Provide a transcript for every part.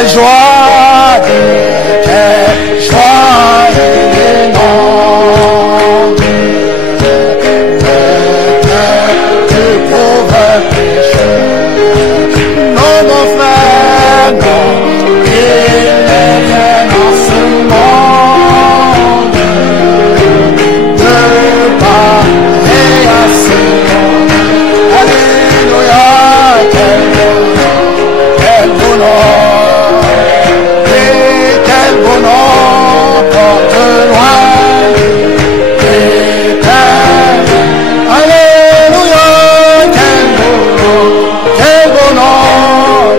quelle joie, il inonde le cœur du pauvre pécheur. Non, mon frère, non, il n'est rien en ce monde de pareil à ce monde. Alléluia, quel beau nom, et quel beau nom porte loin l'éternel. Alléluia, quel beau nom, quel beau nom,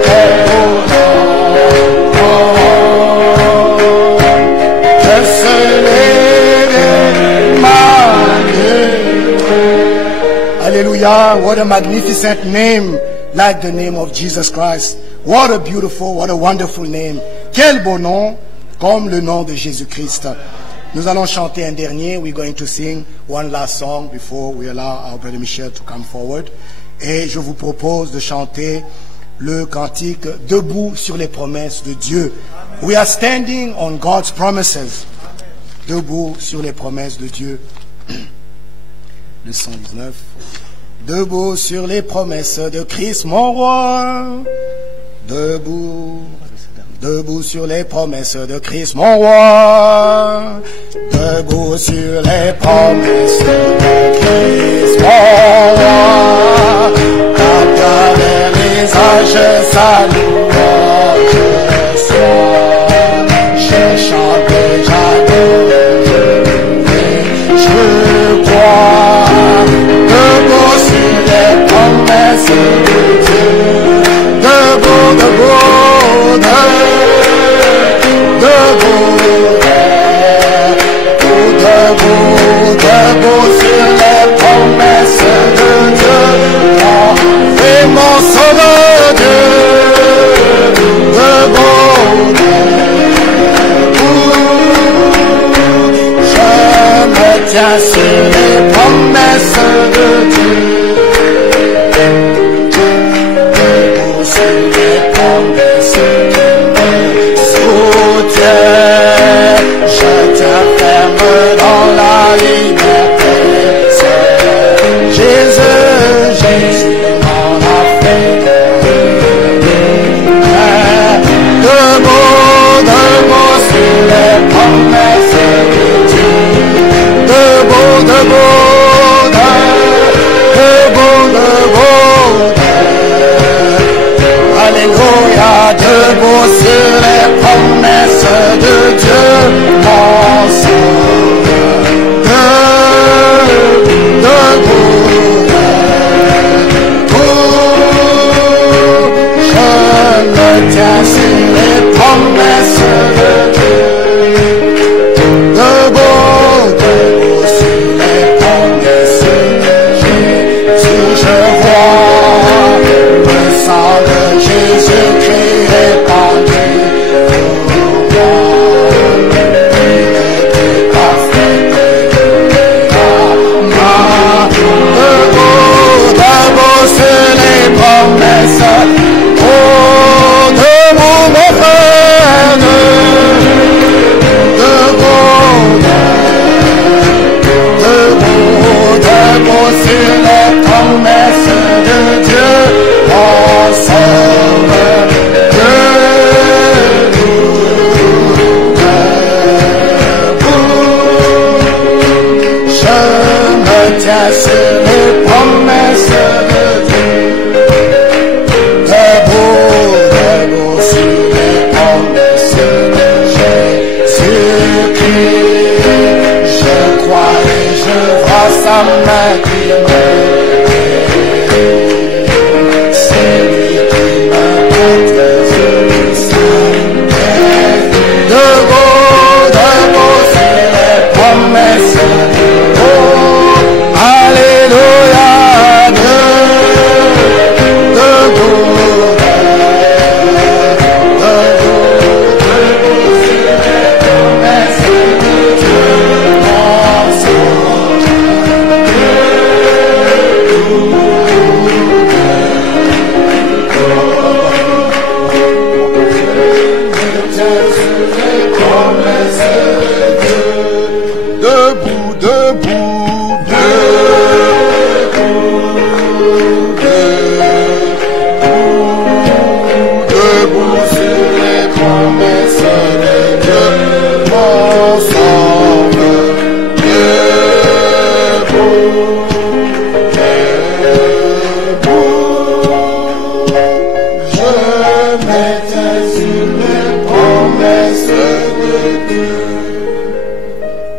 quel beau nom. Que se lève malheureux. Alléluia, what a magnificent name, like the name of Jesus Christ. What a beautiful, what a wonderful name. Quel beau nom, comme le nom de Jésus-Christ. Nous allons chanter un dernier. We're going to sing one last song before we allow our brother Michel to come forward. Et je vous propose de chanter le cantique Debout sur les promesses de Dieu. We are standing on God's promises. Debout sur les promesses de Dieu. Le 119. Debout sur les promesses de Christ mon roi. Debout, debout sur les promesses de Christ mon roi. Debout sur les promesses de Christ mon roi. À travers les âges sa louange soit. Je chante déjà je crois. Debout sur les promesses de Dieu. Debout, debout, debout sur les promesses de Dieu. Et mon sauveur Dieu. Debout, je me tiens sur les promesses de Dieu. Je tiens ferme dans la liberté. Jésus m'en a fait. Debout sur les promesses de Dieu. Debout. Alléluia, debout sur les promesses de Dieu, mon sauveur. Debout, je me tiens sur les promesses de Dieu. Debout sur les promesses de Jésus, je vois le sang de Jésus-Christ répandu. Debout sur les promesses. Oh, debout mon frère. Debout sur les promesses de Dieu. Oh, sauveur. Je me tiens sur les promesses de Dieu.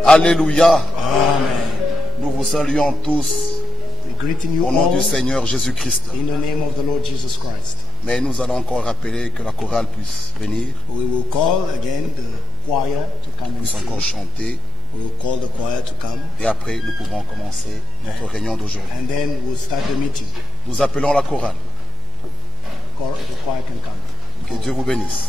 Alléluia. Amen. Nous vous saluons tous We're greeting you au nom all du Seigneur Jésus-Christ. in the name of the Lord Jesus Christ. Mais nous allons encore rappeler que la chorale puisse venir, We will call again the choir to come and puisse encore sing. chanter. We will call the choir to come, Et après, nous pouvons commencer notre réunion d'aujourd'hui. and then we'll start the meeting. Nous appelons la chorale. The choir can come. Que Dieu vous bénisse.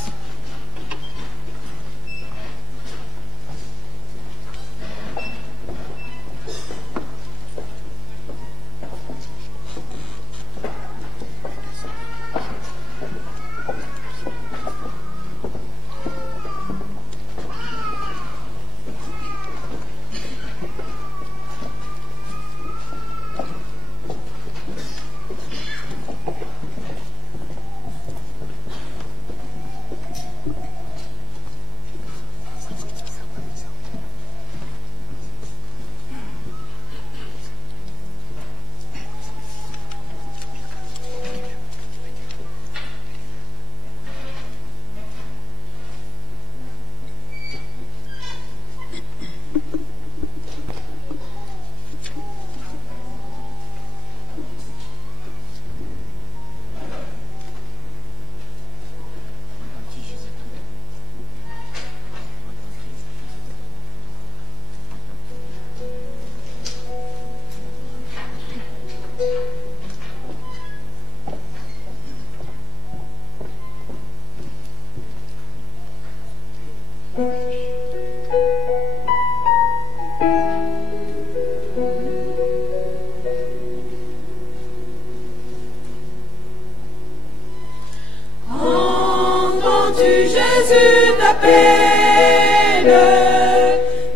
Entends-tu Jésus t'appelle,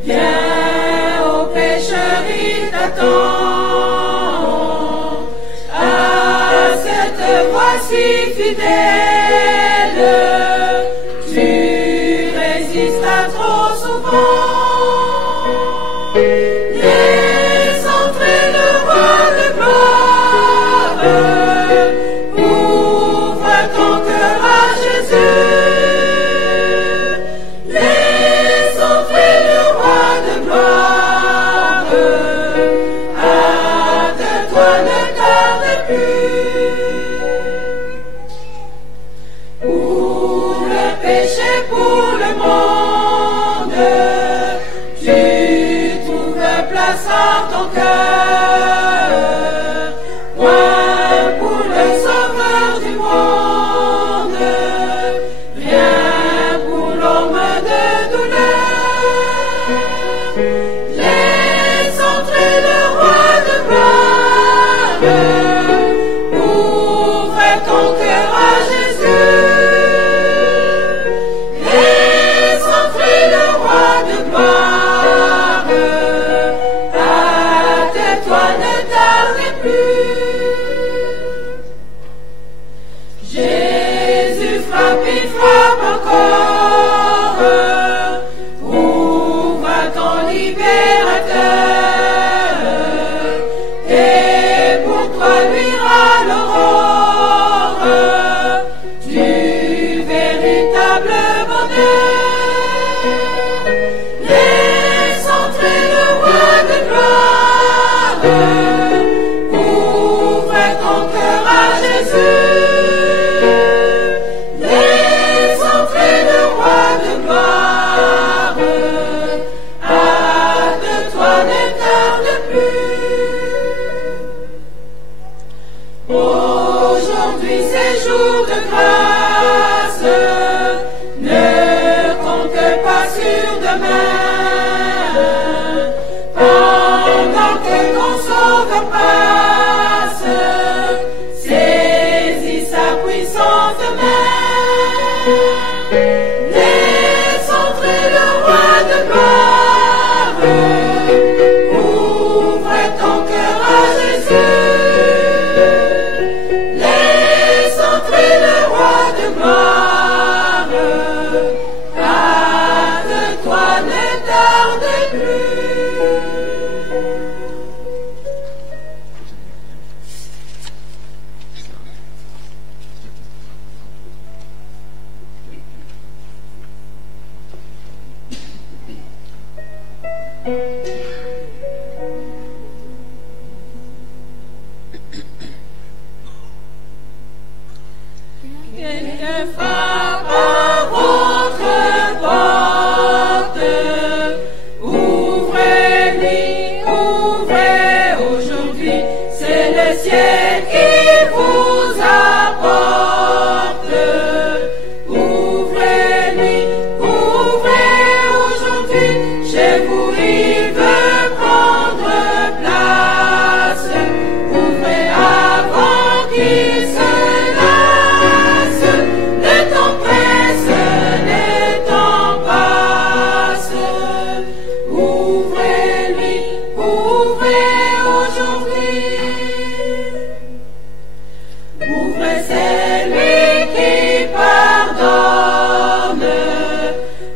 viens au pécheur, il t'attend. À cette voix si fidèle, tu résistes trop souvent. Laisse entrer le roi de gloire, ouvre ton cœur à Jésus. Laisse entrer le roi de gloire, hâte-toi, ne tarde plus. Pour le péché, pour le monde, tu trouves place en ton cœur. Point pour le sauveur du monde, rien pour l'homme de douleur. Laisse entrer le roi de gloire, ouvre ton cœur à Jésus. Laisse entrer le roi de gloire, hâte-toi, ne tarde plus. Jésus frappe, il frappe encore, ouvre ton libérateur, et pour toi luira l'aurore du véritable bonheur. Laisse entrer le roi de gloire, ouvre ton cœur à Jésus. Laisse entrer le roi de gloire, hâte-toi, ne tarde plus. Aujourd'hui c'est jour de grâce, ne compte pas sur demain. Pendant que ton sauveur passe, saisis sa puissante main. Laisse entrer le roi de gloire, ouvre ton cœur à Jésus. Laisse entrer le roi Quelqu'un frappe à votre porte. Ouvrez-lui, ouvrez aujourd'hui, c'est le ciel qui vous apporte. Ouvrez-lui, ouvrez aujourd'hui, chez vous il veut prendre place. Ouvrez avant qu'il se lasse, le temps presse, le temps passe. Ouvrez-lui, ouvrez aujourd'hui. Ouvrez celui qui pardonne.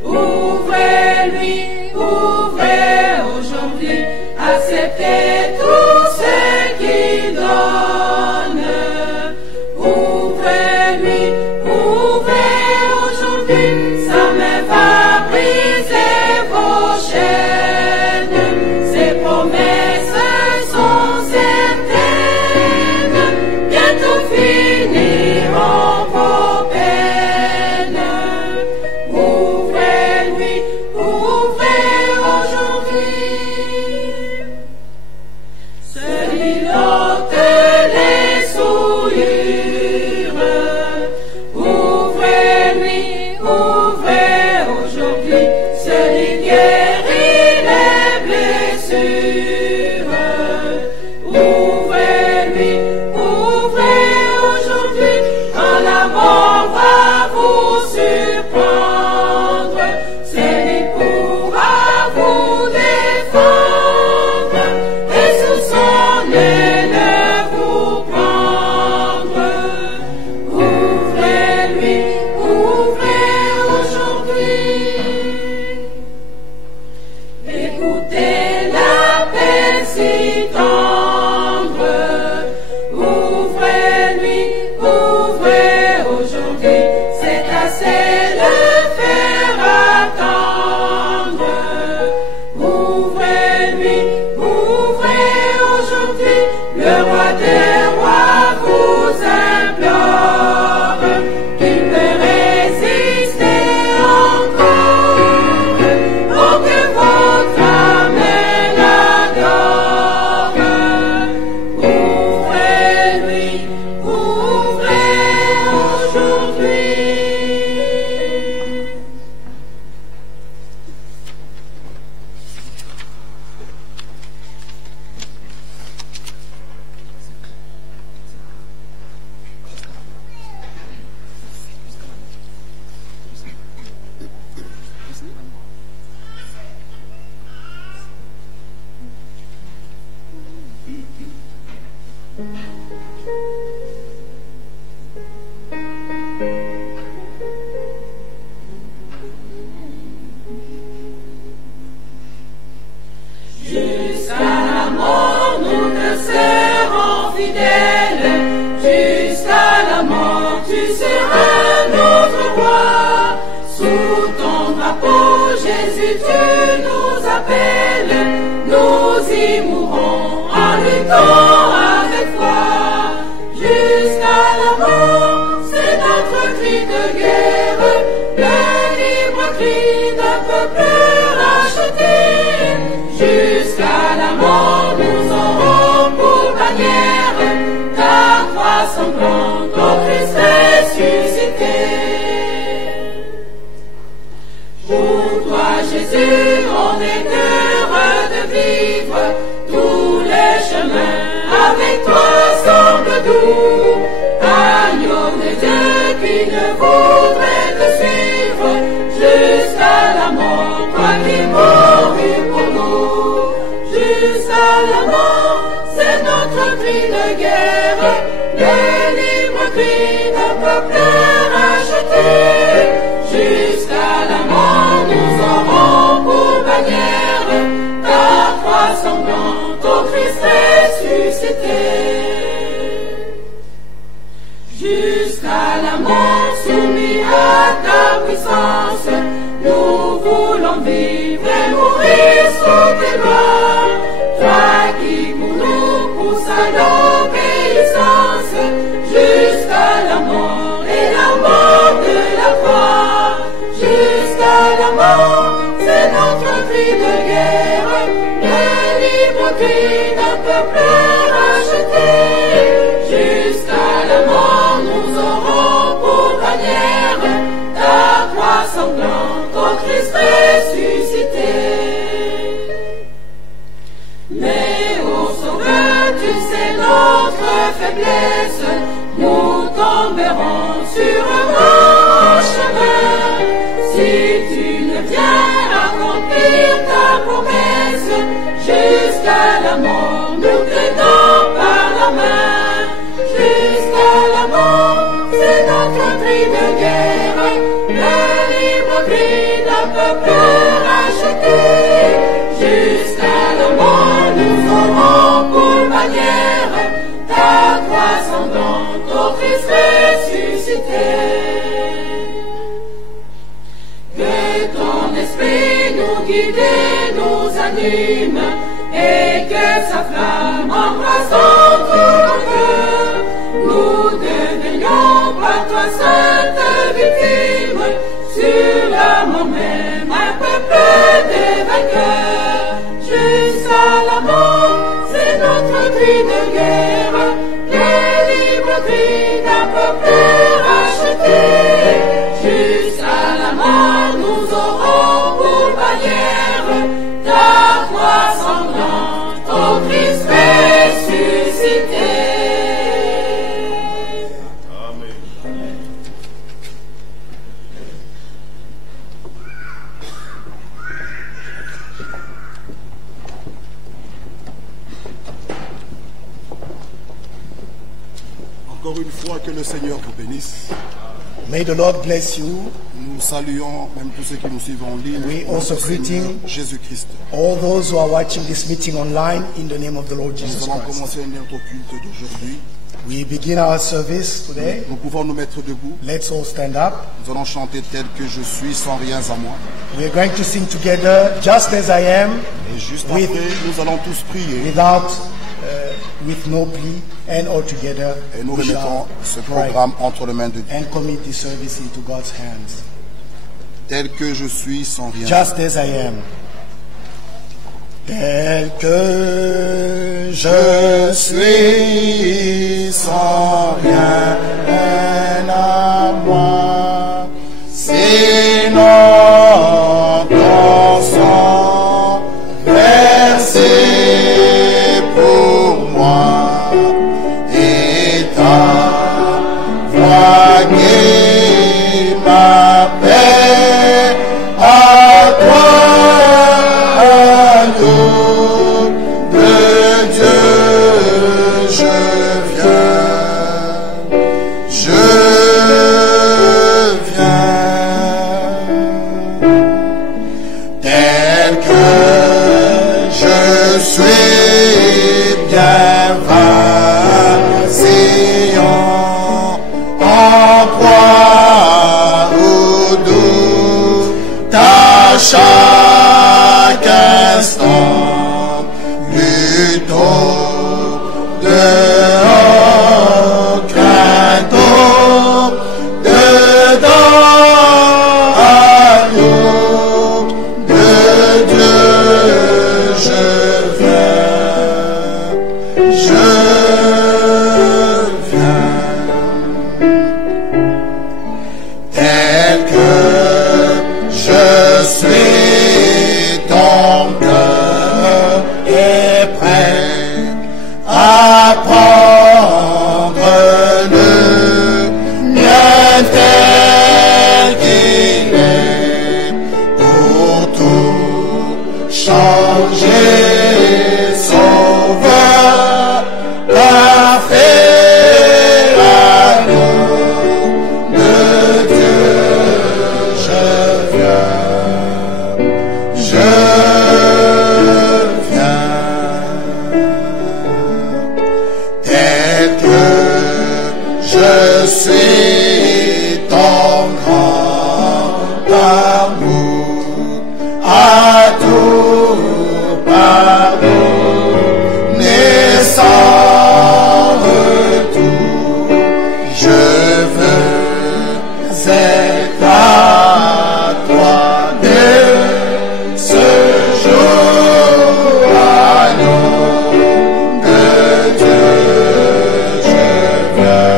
Ouvrez-lui, ouvrez aujourd'hui. Acceptez tout ce qu'il donne. Ouvrez-lui, ouvrez aujourd'hui. Sa main va briser vos chaînes. Ses promesses sont certaines. Bientôt finiront vos peines. Ouvrez-lui, ouvrez aujourd'hui. Celui l'ôte les souillures. Ouvrez-lui, ouvrez aujourd'hui. Celui guérit les blessures. Ouvrez-lui, ouvrez aujourd'hui. Quand la mort va vous surprendre, c'est lui pourra vous défendre et sous son aile vous prendre. Ouvrez-lui, ouvrez aujourd'hui. Écoutez l'appel si tendre. Ouvrez-lui, ouvrez aujourd'hui. C'est assez le faire attendre. Ouvrez-lui, ouvrez aujourd'hui. Le roi des rois vous implore. Qu'il peut résister encore. Oh, que votre âme l'adore. Ouvrez-lui, ouvrez aujourd'hui. Jusqu'à la mort, nous te serons fidèles. Jusqu'à la mort, tu seras notre roi. Sous ton drapeau, Jésus, tu nous appelles. Nous y mourrons en luttant avec toi. Jusqu'à la mort, c'est notre cri de guerre. Le libre cri d'un peuple racheté. Jusqu'à la mort, nous aurons pour bannière ta croix sanglante, ô Christ ressuscité. Pour toi, Jésus, on est heureux de vivre. Tous les chemins avec toi semblent doux. Agneau de Dieu qui ne voudrait te suivre jusqu'à la mort, toi qui mourus pour nous. Jusqu'à la mort, c'est notre cri de guerre, le libre cri d'un peuple racheté. Jusqu'à la mort, nous aurons pour bannière ta croix sanglante, ô Christ ressuscité. Jusqu'à la mort, soumis à ta puissance, nous voulons vivre et mourir sous tes lois. Toi qui pour nous pousse à l'obéissance, jusqu'à la mort et la de guerre, le libre cri d'un peuple racheté. Jusqu'à la mort, nous ferons pour bannière ta croix sanglante, ô Christ ressuscité. Que ton esprit nous guide et nous anime, et que sa flamme embrassant tout nos cœurs, nous devenions par toi sainte victime, sur l'amour même un peuple des vainqueurs. Jusqu'à la mort, c'est notre cri de guerre, les libres cris d'un peuple racheté. Jusqu'à la mort, nous aurons pour bannière ta croix sanglante, ô Christ ressuscité. Encore une fois, que le Seigneur vous bénisse. May the Lord bless you. Nous saluons même tous ceux qui nous suivent en ligne. We au nom also du Seigneur greeting Jésus-Christ. all those who are watching this meeting online in the name of the Lord Jesus Nous allons Christ. commencer notre culte d'aujourd'hui. We begin our service today. Nous pouvons nous mettre debout. Let's all stand up. Nous allons chanter tel que je suis, sans rien à moi. We are going to sing together, Just as I am, Et juste Oui. après, nous allons tous prier. with no plea, and all together Et nous we shall remettons ce pray programme entre les mains de Dieu. and commit the service into God's hands. Tel que je suis, sans rien. Just as I am. Tel que je suis, sans rien à moi, sinon ton sang versé pour moi, et ta voix qui m'appelle à toi. De Dieu je viens, tel que je suis, bien vacillant en proie au doute à chaque instant, plutôt dehors, craintant, dedans, agneau de Dieu je viens, tel que je suis, ton cœur est prêt à prendre le mien tel qu'il est, pour tout changer, sauveur, parfait agneau de Dieu je viens, tel que je suis, ton grand amour à tout pardonner sans retour. Je veux être à toi dès ce jour, agneau de Dieu je viens.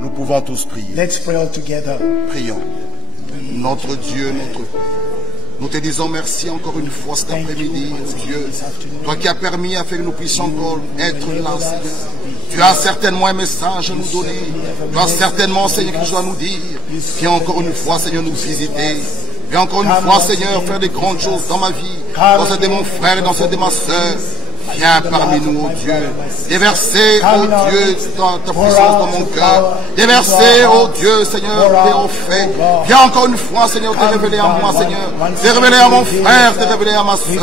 Nous pouvons tous prier. Let's pray all together. Prions. Notre Dieu, notre Père. Nous te disons merci encore une fois cet après-midi, Dieu. Toi qui as permis afin que nous puissions encore être là, Seigneur. Tu as certainement un message à nous donner. Tu as certainement, Seigneur, quelque chose à nous dire. Viens encore une fois, Seigneur, nous visiter. Viens encore une fois, Seigneur, faire des grandes choses dans ma vie, dans celle de mon frère et dans celle de ma soeur. Viens parmi nous, oh Dieu. Déverser, oh Dieu, ta puissance dans mon cœur. Déverser, oh Dieu, Seigneur, tes hauts faits. Viens encore une fois, Seigneur, te révéler à moi, Seigneur. Te révéler à mon frère, te révéler à ma soeur.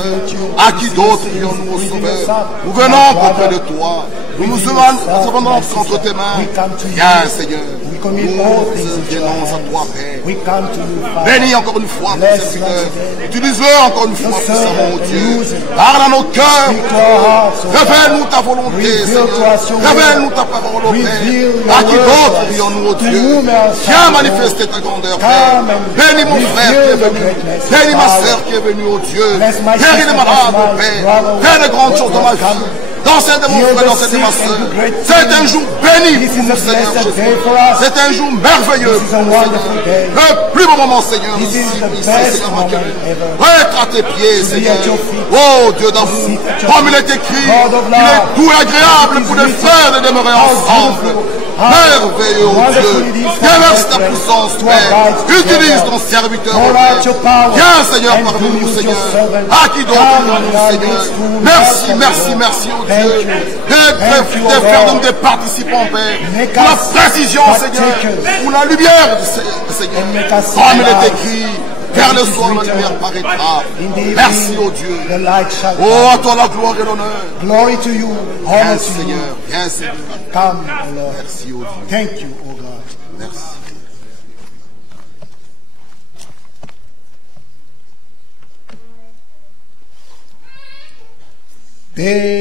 À qui d'autre prions-nous, au Sauveur? Nous venons auprès de toi. Nous nous abandonnons entre tes mains. Viens, Seigneur. Nous venons à toi, Père. Bénis encore une fois ton serviteur. Utilise-le encore une fois puissamment, oh Dieu. Parle à nos cœurs. Révèle-nous ta volonté, Seigneur. Révèle-nous ta parole, oh Père. À qui d'autre prions-nous, oh Dieu? Viens manifester ta grandeur, Père. Bénis mon frère qui est venu. Bénis ma sœur qui est venue, oh Dieu. Guéris les malades, oh Père. Fais de grandes choses dans ma vie. Dans celle de mon frère, dans celle de ma soeur. C'est un jour béni pour nous, Seigneur Jésus. C'est un jour merveilleux pour nous, Seigneur. Le plus beau moment, Seigneur, ici, Seigneur Macaulay. Être à tes pieds, Seigneur. Oh, Dieu d'amour. Comme il est écrit, il est doux et agréable pour les frères de demeurer ensemble. Merveilleux, oh Dieu. Déverse ta puissance, Père. Utilise ton serviteur, oh Père. Viens, Seigneur, parmi nous, Seigneur. À qui d'autre nous, Seigneur. Merci, merci, merci, oh Dieu. Des frères, donc des participants, Père. Pour la précision, Seigneur. Pour la lumière, Seigneur. Comme il est écrit. Vers le soir, la lumière paraîtra. Merci, oh Dieu. Oh, à toi la gloire et l'honneur. Glory to you. Viens, Seigneur. Viens, Seigneur. Come, Lord. Merci, oh Dieu. Thank you, oh God. Merci.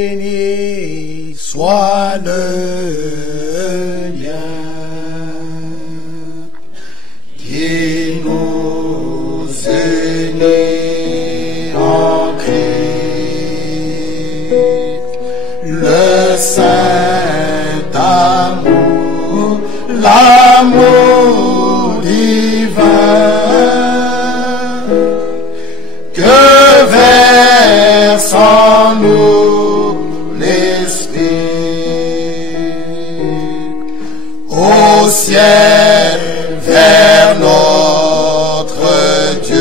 Béni soit le lien qui nous unit en Christ, le saint amour, l'amour divin que verse en nous l'Esprit au ciel vers notre Dieu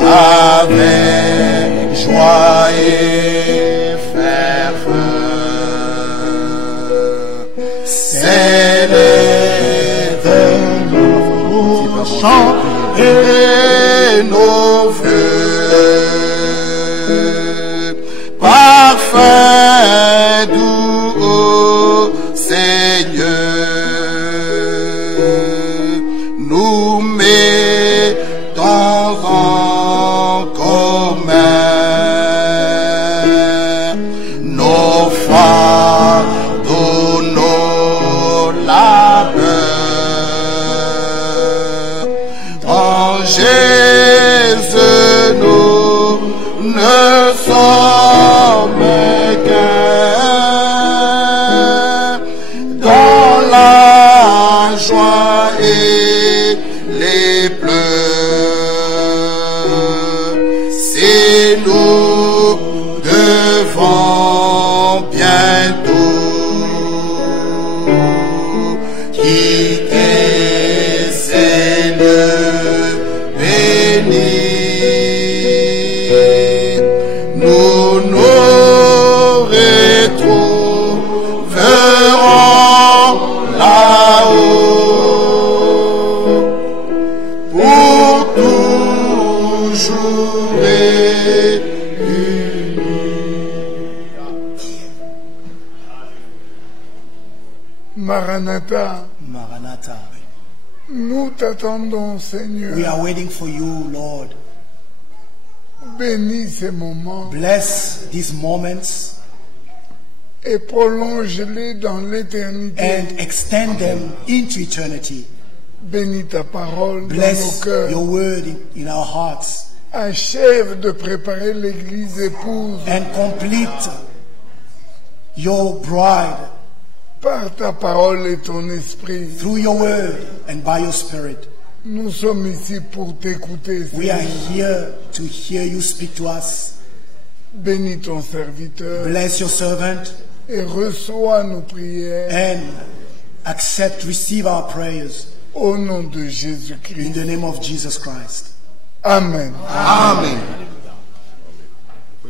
avec joie et ferveur s'élève nos chants et nos vœux, parfait doux ô Seigneur, nous mettons en commun nos fardeaux, nos labeurs. En Jésus, nous ne sommes qu'un dans la joie et les pleurs. C'est nous devons bientôt quitter ces lieux bénis. Nous nous retrouverons là-haut pour toujours Maranatha, Maranatha. nous t'attendons, Seigneur. We are waiting for you, Lord. Bénis ces moments Bless these moments et prolonge-les dans l'éternité. and extend them into eternity. Bénis ta parole dans nos Bless cœurs. your word in our hearts Achève de préparer l'église épouse and complete your bride par ta parole et ton esprit. through your word and by your spirit. Nous sommes ici pour t'écouter, We are Seigneur. here to hear you speak to us. Bénis ton serviteur Bless your servant et reçois nos prières and receive our prayers au nom de in Jésus-Christ. the name of Jesus Christ. Amen. Amen.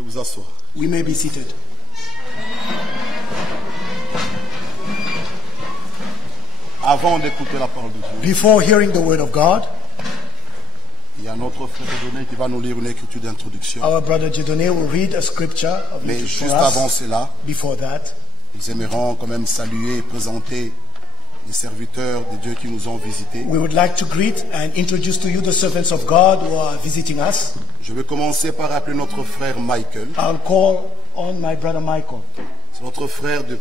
vous asseoir. We may be seated. Avant d'écouter la parole de Dieu, Before hearing the word of God, il y a notre frère Dieudonné qui va nous lire une écriture d'introduction. our brother Dieudonné will read a scripture of Mais for juste avant us. cela, Before that, nous aimerons quand même saluer et présenter les serviteurs de Dieu qui nous ont visités. we would like to greet and introduce to you the servants of God who are visiting us. Je vais commencer par appeler notre frère Michael. I'll call on my brother Michael. C'est notre frère de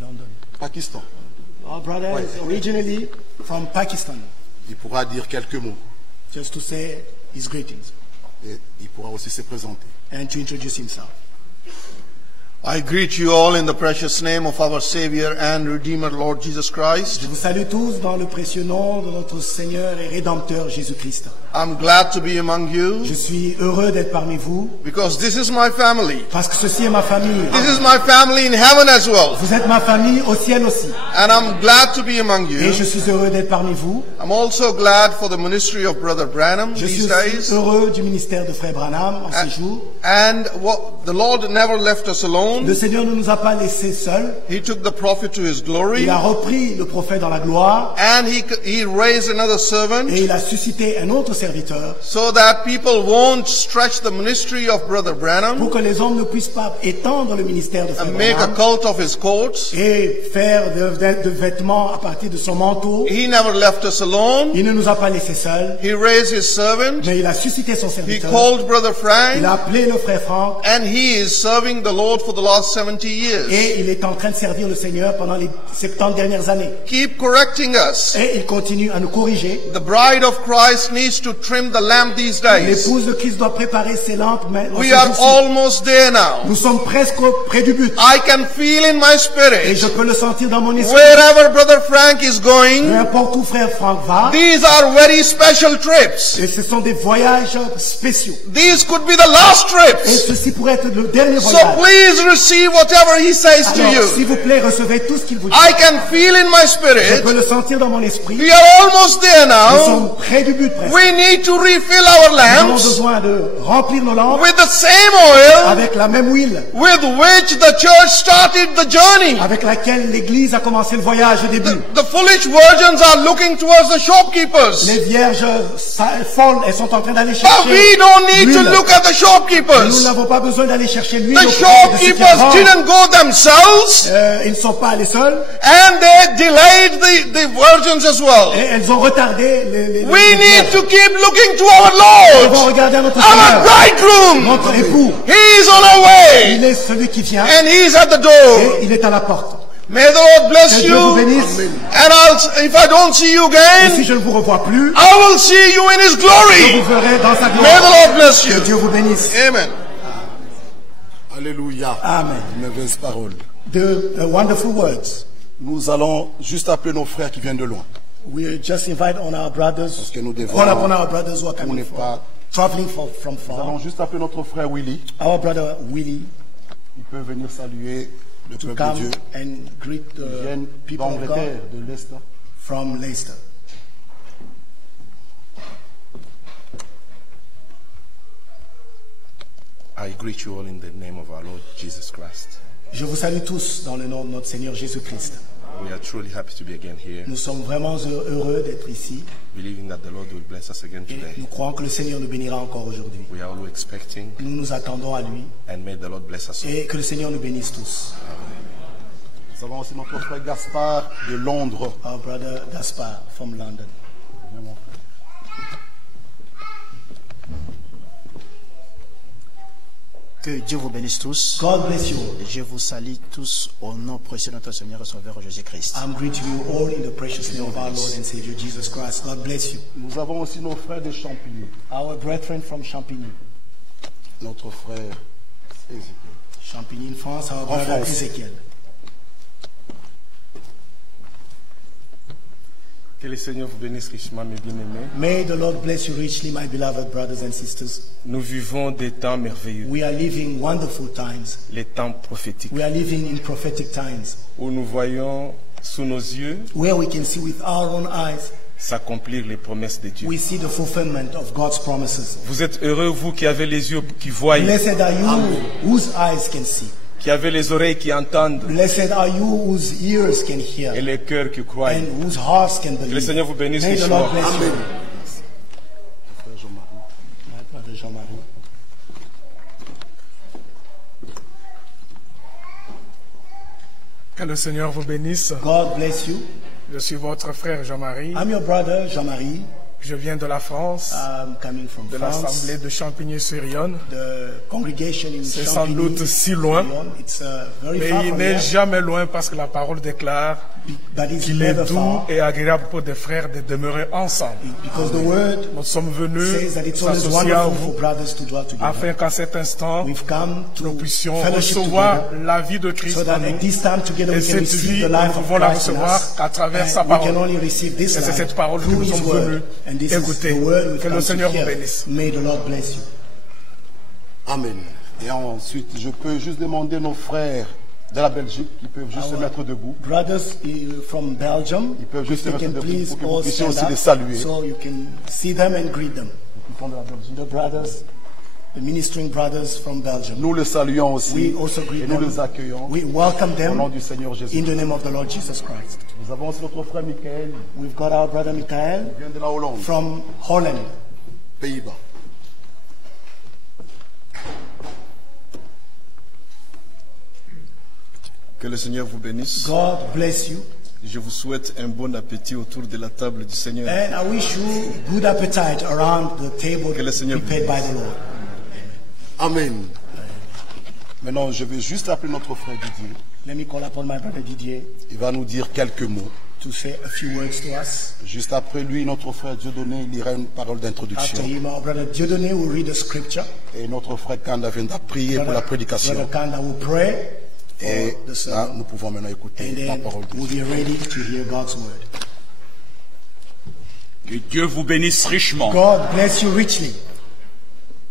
London. Pakistan. Our brother is originally from Pakistan, Il pourra dire quelques mots just to say his greetings et il pourra aussi se présenter. and to introduce himself. I greet you all in the precious name of our Savior and Redeemer, Lord Jesus Christ. Je vous salue tous dans le précieux nom de notre Seigneur et Rédempteur Jésus-Christ. I'm glad to be among you Je suis heureux d'être parmi vous because this is my family. parce que ceci est ma famille. This is my family in heaven as well. Vous êtes ma famille au ciel aussi. And I'm glad to be among Et je you. suis heureux d'être parmi vous. I'm also glad for the ministry of Brother Branham Je suis these aussi days. heureux du ministère de Frère Branham en ces jours. And the Lord never left us Le alone. Seigneur ne nous a pas laissés seuls. He took the prophet to his glory. Il a repris le prophète dans la gloire And he raised another servant et il a suscité un autre serviteur so that people won't stretch the ministry of Brother Branham pour que les hommes ne puissent pas étendre le ministère de Frère and make a Branham cult of his coats. et faire de vêtements à partir de son manteau. He never left us alone. Il ne nous a pas laissés seuls, He raised his servant. mais il a suscité son He serviteur. called Brother Il Frank. a appelé le frère Franck And he is serving the Lord for the last 70 years. et il est en train de servir le Seigneur pendant les 70 dernières années. Keep correcting us. Et il continue à nous corriger. The bride of Christ needs to trim the lamp these days. L'épouse de Christ doit préparer ses lampes maintenant. We are almost there now. Nous sommes presque près du but. I can feel in my Et spirit, je peux le sentir dans mon esprit. wherever Brother Frank is Peu going, importe où frère Franck va. these are very special trips. Et ce sont des voyages spéciaux. These could be the last Et trips. ceci pourrait être le dernier So voyage. please receive whatever he says to Alors, s'il you. vous plaît, recevez tout ce qu'il vous dit. I can feel in my Je spirit, peux le sentir dans mon esprit. we are almost there Nous now. sommes près du but presque. We need to refill our Nous avons lamps besoin de remplir nos lampes with the same oil avec la même huile with which the church started the journey. avec laquelle l'Église a commencé le voyage au début. The foolish virgins are looking towards the shopkeepers. Les vierges folles, elles sont en train d'aller But chercher we don't need to l'huile. look at the Nous shopkeepers. n'avons pas besoin d'aller chercher l'huile. The auprès de ceux qui shopkeepers vendent. didn't go themselves, Ils ne sont pas allés seuls and they delayed the virgins as well. et elles ont retardé les We les need vierges. to keep looking to our Nous devons Lord, regarder à notre our Seigneur, bridegroom. notre époux. He is on our way, Il est celui qui vient and he's at the door. et il est à la porte. May the Lord Que bless Dieu vous you, bénisse. and if I don't see you Et si again, je ne vous revois plus, I will see you in His je glory. vous verrai dans sa May the gloire. Lord bless Que you. Dieu vous bénisse. Amen. Alléluia. Amen. Merveilleuse parole. The wonderful words. Nous allons juste appeler nos frères qui viennent de loin. We just invite on our brothers, que nous devons- call upon our brothers who are On coming n'est pas. traveling from Nous far. allons juste appeler notre frère Willy. Our brother Willie Il peut venir saluer le to peuple de Dieu. come and greet Ils the viennent people of God d'Angleterre, de l'Est. from Leicester. I greet you all in the name of our Lord Jesus Christ. Je vous salue tous dans le nom de notre Seigneur Jésus-Christ. We are truly happy to be again here, Nous sommes vraiment heureux d'être ici believing that the Lord will bless us again et today. nous croyons que le Seigneur nous bénira encore aujourd'hui. We are all expecting, Nous nous attendons à lui and may the Lord bless us all. et que le Seigneur nous bénisse tous. Nous avons aussi notre frère Gaspard de Londres. Our brother Gaspar from London. Viens, mon frère. Que Dieu vous bénisse tous. God bless you all. Je vous salue tous au nom précieux de notre Seigneur et Sauveur Jésus-Christ. I'm greeting you all in the precious name of our Lord and Savior Jesus Christ. God bless you. Nous avons aussi nos frères de Champigny. Our brethren from Champigny. Notre frère Ézéchiel. Champigny in France, our brother France. Ezekiel. Que le Seigneur vous bénisse richement, mes bien-aimés. May the Lord bless you richly, my beloved brothers and sisters. Nous vivons des temps merveilleux, We are living wonderful times. les temps prophétiques, We are living in prophetic times où nous voyons sous nos yeux where we can see with our own eyes s'accomplir les promesses de Dieu. we see the fulfillment of God's promises. Vous êtes heureux, vous qui avez les yeux qui voient, Blessed are you whose eyes can see. qui avez les oreilles qui entendent Blessed are you whose ears can hear et les cœurs qui croient. and whose hearts can Que le believe. Seigneur vous bénisse May the richement. Lord bless you. Amen. My brother Jean-Marie. Que le Seigneur vous bénisse. God bless you. Je suis votre frère Jean-Marie. I'm your brother Jean-Marie. Je viens de la France, I'm coming from de France. l'Assemblée de Champigny-sur-Yonne. The congregation in C'est sans Champigny. doute si loin, It's very mais far il from n'est here, jamais loin parce que la parole déclare but it's qu'il est never doux far. et agréable pour des frères de demeurer ensemble. Because the word Nous sommes venus says that it's nous always associer à wonderful for vous brothers to dwell together. afin qu'en cet instant, We've come nous to puissions fellowship recevoir together la vie de Christ so that en at nous. this time together Et we can cette receive vie, the nous life ne of pouvons la Christ in recevoir us. qu'à travers sa And we can parole. only receive this Et c'est life cette parole que through nous His sommes word. venus And this écouter. is the word we've Que le come to Seigneur vous hear. bénisse. May the Lord bless you. Amen. Et ensuite, je peux juste demander nos frères de la Belgique qui peuvent juste se mettre debout. Brothers from Belgium, Ils peuvent if juste they se can mettre debout please pour que vous all puissiez stand aussi up les saluer. so you can see them and greet them. Ils sont de la Belgique. The brothers, the ministering brothers from Belgium. Nous les saluons aussi We also greet et nous them. les accueillons We welcome au them nom du Seigneur Jésus. in the name of the Lord Jesus Christ. Nous avons aussi notre frère Michael, We've got our brother Michael qui vient de la Hollande, from Holland. Pays-Bas. Que le Seigneur vous bénisse. God bless you. Je vous souhaite un bon appétit autour de la table du Seigneur. And I wish you good appetite around the table Que le Seigneur vous prepared by the Lord. Amen. Maintenant, je vais juste appeler notre frère Didier. Let me call upon my brother Didier Il va nous dire quelques mots. to say a few words to us. Juste après lui, notre frère Dieudonné lira une parole After d'introduction. him, our brother Dieudonné will read the scripture. Et notre frère Kanda viendra prier pour la prédication. Brother Kanda will pray Et for the là, sermon. nous pouvons maintenant écouter And la then parole de we'll Dieu. be ready to hear God's word. Que Dieu vous bénisse richement. God bless you richly.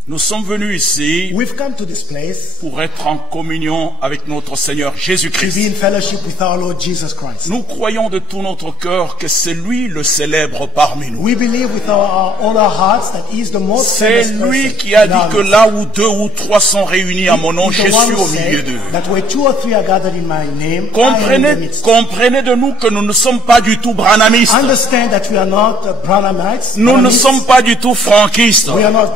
Nous sommes venus ici We've come to this place pour être en communion avec notre Seigneur to be Jésus-Christ. in fellowship with our Lord Jesus Christ. Nous croyons de tout notre cœur que c'est lui le célèbre parmi nous. We believe with all our hearts that He is the most C'est famous lui person qui a in dit our que midst. là où 2 ou 3 sont réunis à mon nom, He's je the one suis who au milieu said d'eux. that where 2 or 3 are gathered in my name, I am in the Comprenez, midst. comprenez de nous que nous ne sommes pas du tout branhamistes. Understand that we are not Branhamites. Nous ne Branhamites. sommes pas du tout franquistes. We are not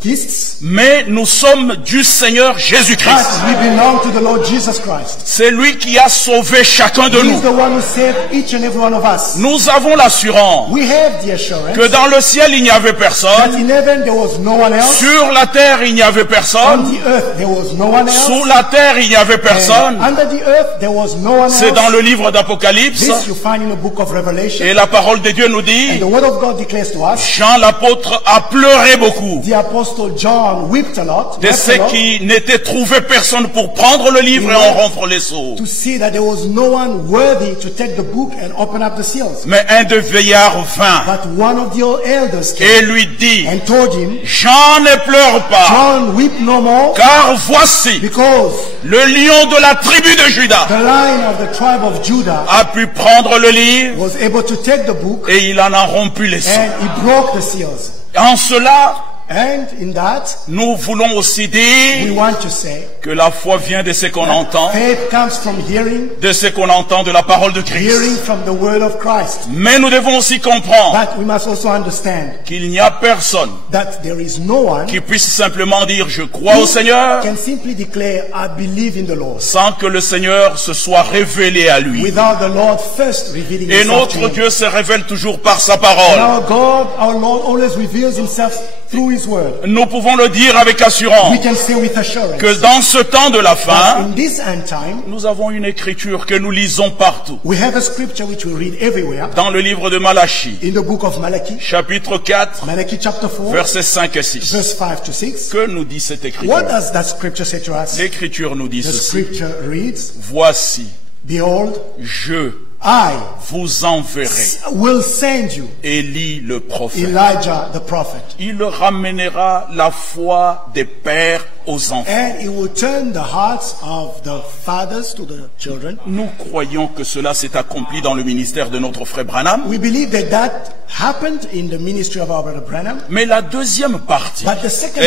Frankists. Mais nous sommes du Seigneur Jésus-Christ. But we belong to the Lord Jesus Christ. C'est lui qui a sauvé chacun de He is nous. the one who saved each and every one of us. Nous avons l'assurance We have the assurance que dans le ciel il n'y avait that personne, in heaven there was no one else. sur la terre il n'y avait On personne, the earth there was no one else. sous la terre il n'y avait And personne. under the earth there was no one C'est else. dans le livre d'Apocalypse. This you find in the book of Revelation. Et la parole de Dieu nous And dit, the word of God declares to us, Jean l'apôtre a pleuré beaucoup the apostle John wept a lot, de ce qui n'était trouvé personne pour prendre le livre et en rompre les sceaux. to see that there was no one worthy to take the book and open up the seals. Mais un de veillards vint But one of the old elders et came lui dit, and told him, Jean ne pleure pas, John, weep no more, car voici because le lion de la tribu de Juda the lion of the tribe of Judah a pu prendre le livre was able to take the book et il en a rompu les sceaux. and he broke the seals. En cela, And in that, nous voulons aussi we dire want to say, que la foi vient de ce qu'on entend, faith comes from hearing, de ce qu'on entend de la parole de Christ. hearing from the word of Christ. Mais nous devons aussi comprendre But we must also understand qu'il n'y a personne that there is no one qui puisse simplement dire je crois au Seigneur can simply declare, I believe in the Lord, sans que le Seigneur se soit révélé à lui. without the Lord first revealing Et himself to notre him. Dieu se révèle toujours par sa And parole. our God, our Lord always reveals himself through his word. Nous pouvons le dire avec We assurance can say with assurance que dans ce temps de la that fin, in this end time, nous avons une écriture que nous lisons partout. we have a scripture which we read everywhere Dans le livre de Malachie, in the book of Malachi, chapitre 4, Malachi chapter 4, versets 5 et 6. verse 5 to 6. Que nous dit cette What écriture? does that scripture say to us? L'écriture nous dit The ceci. scripture reads, Voici, Behold, je I vous enverrai will send you Élie le prophète. Elijah the prophet. Il ramènera la foi des pères aux enfants. And He will turn the hearts of the fathers to the children. Nous croyons que cela s'est accompli dans le ministère de notre frère Branham. We believe that that happened in the ministry of our brother Branham. Mais la deuxième partie, But the second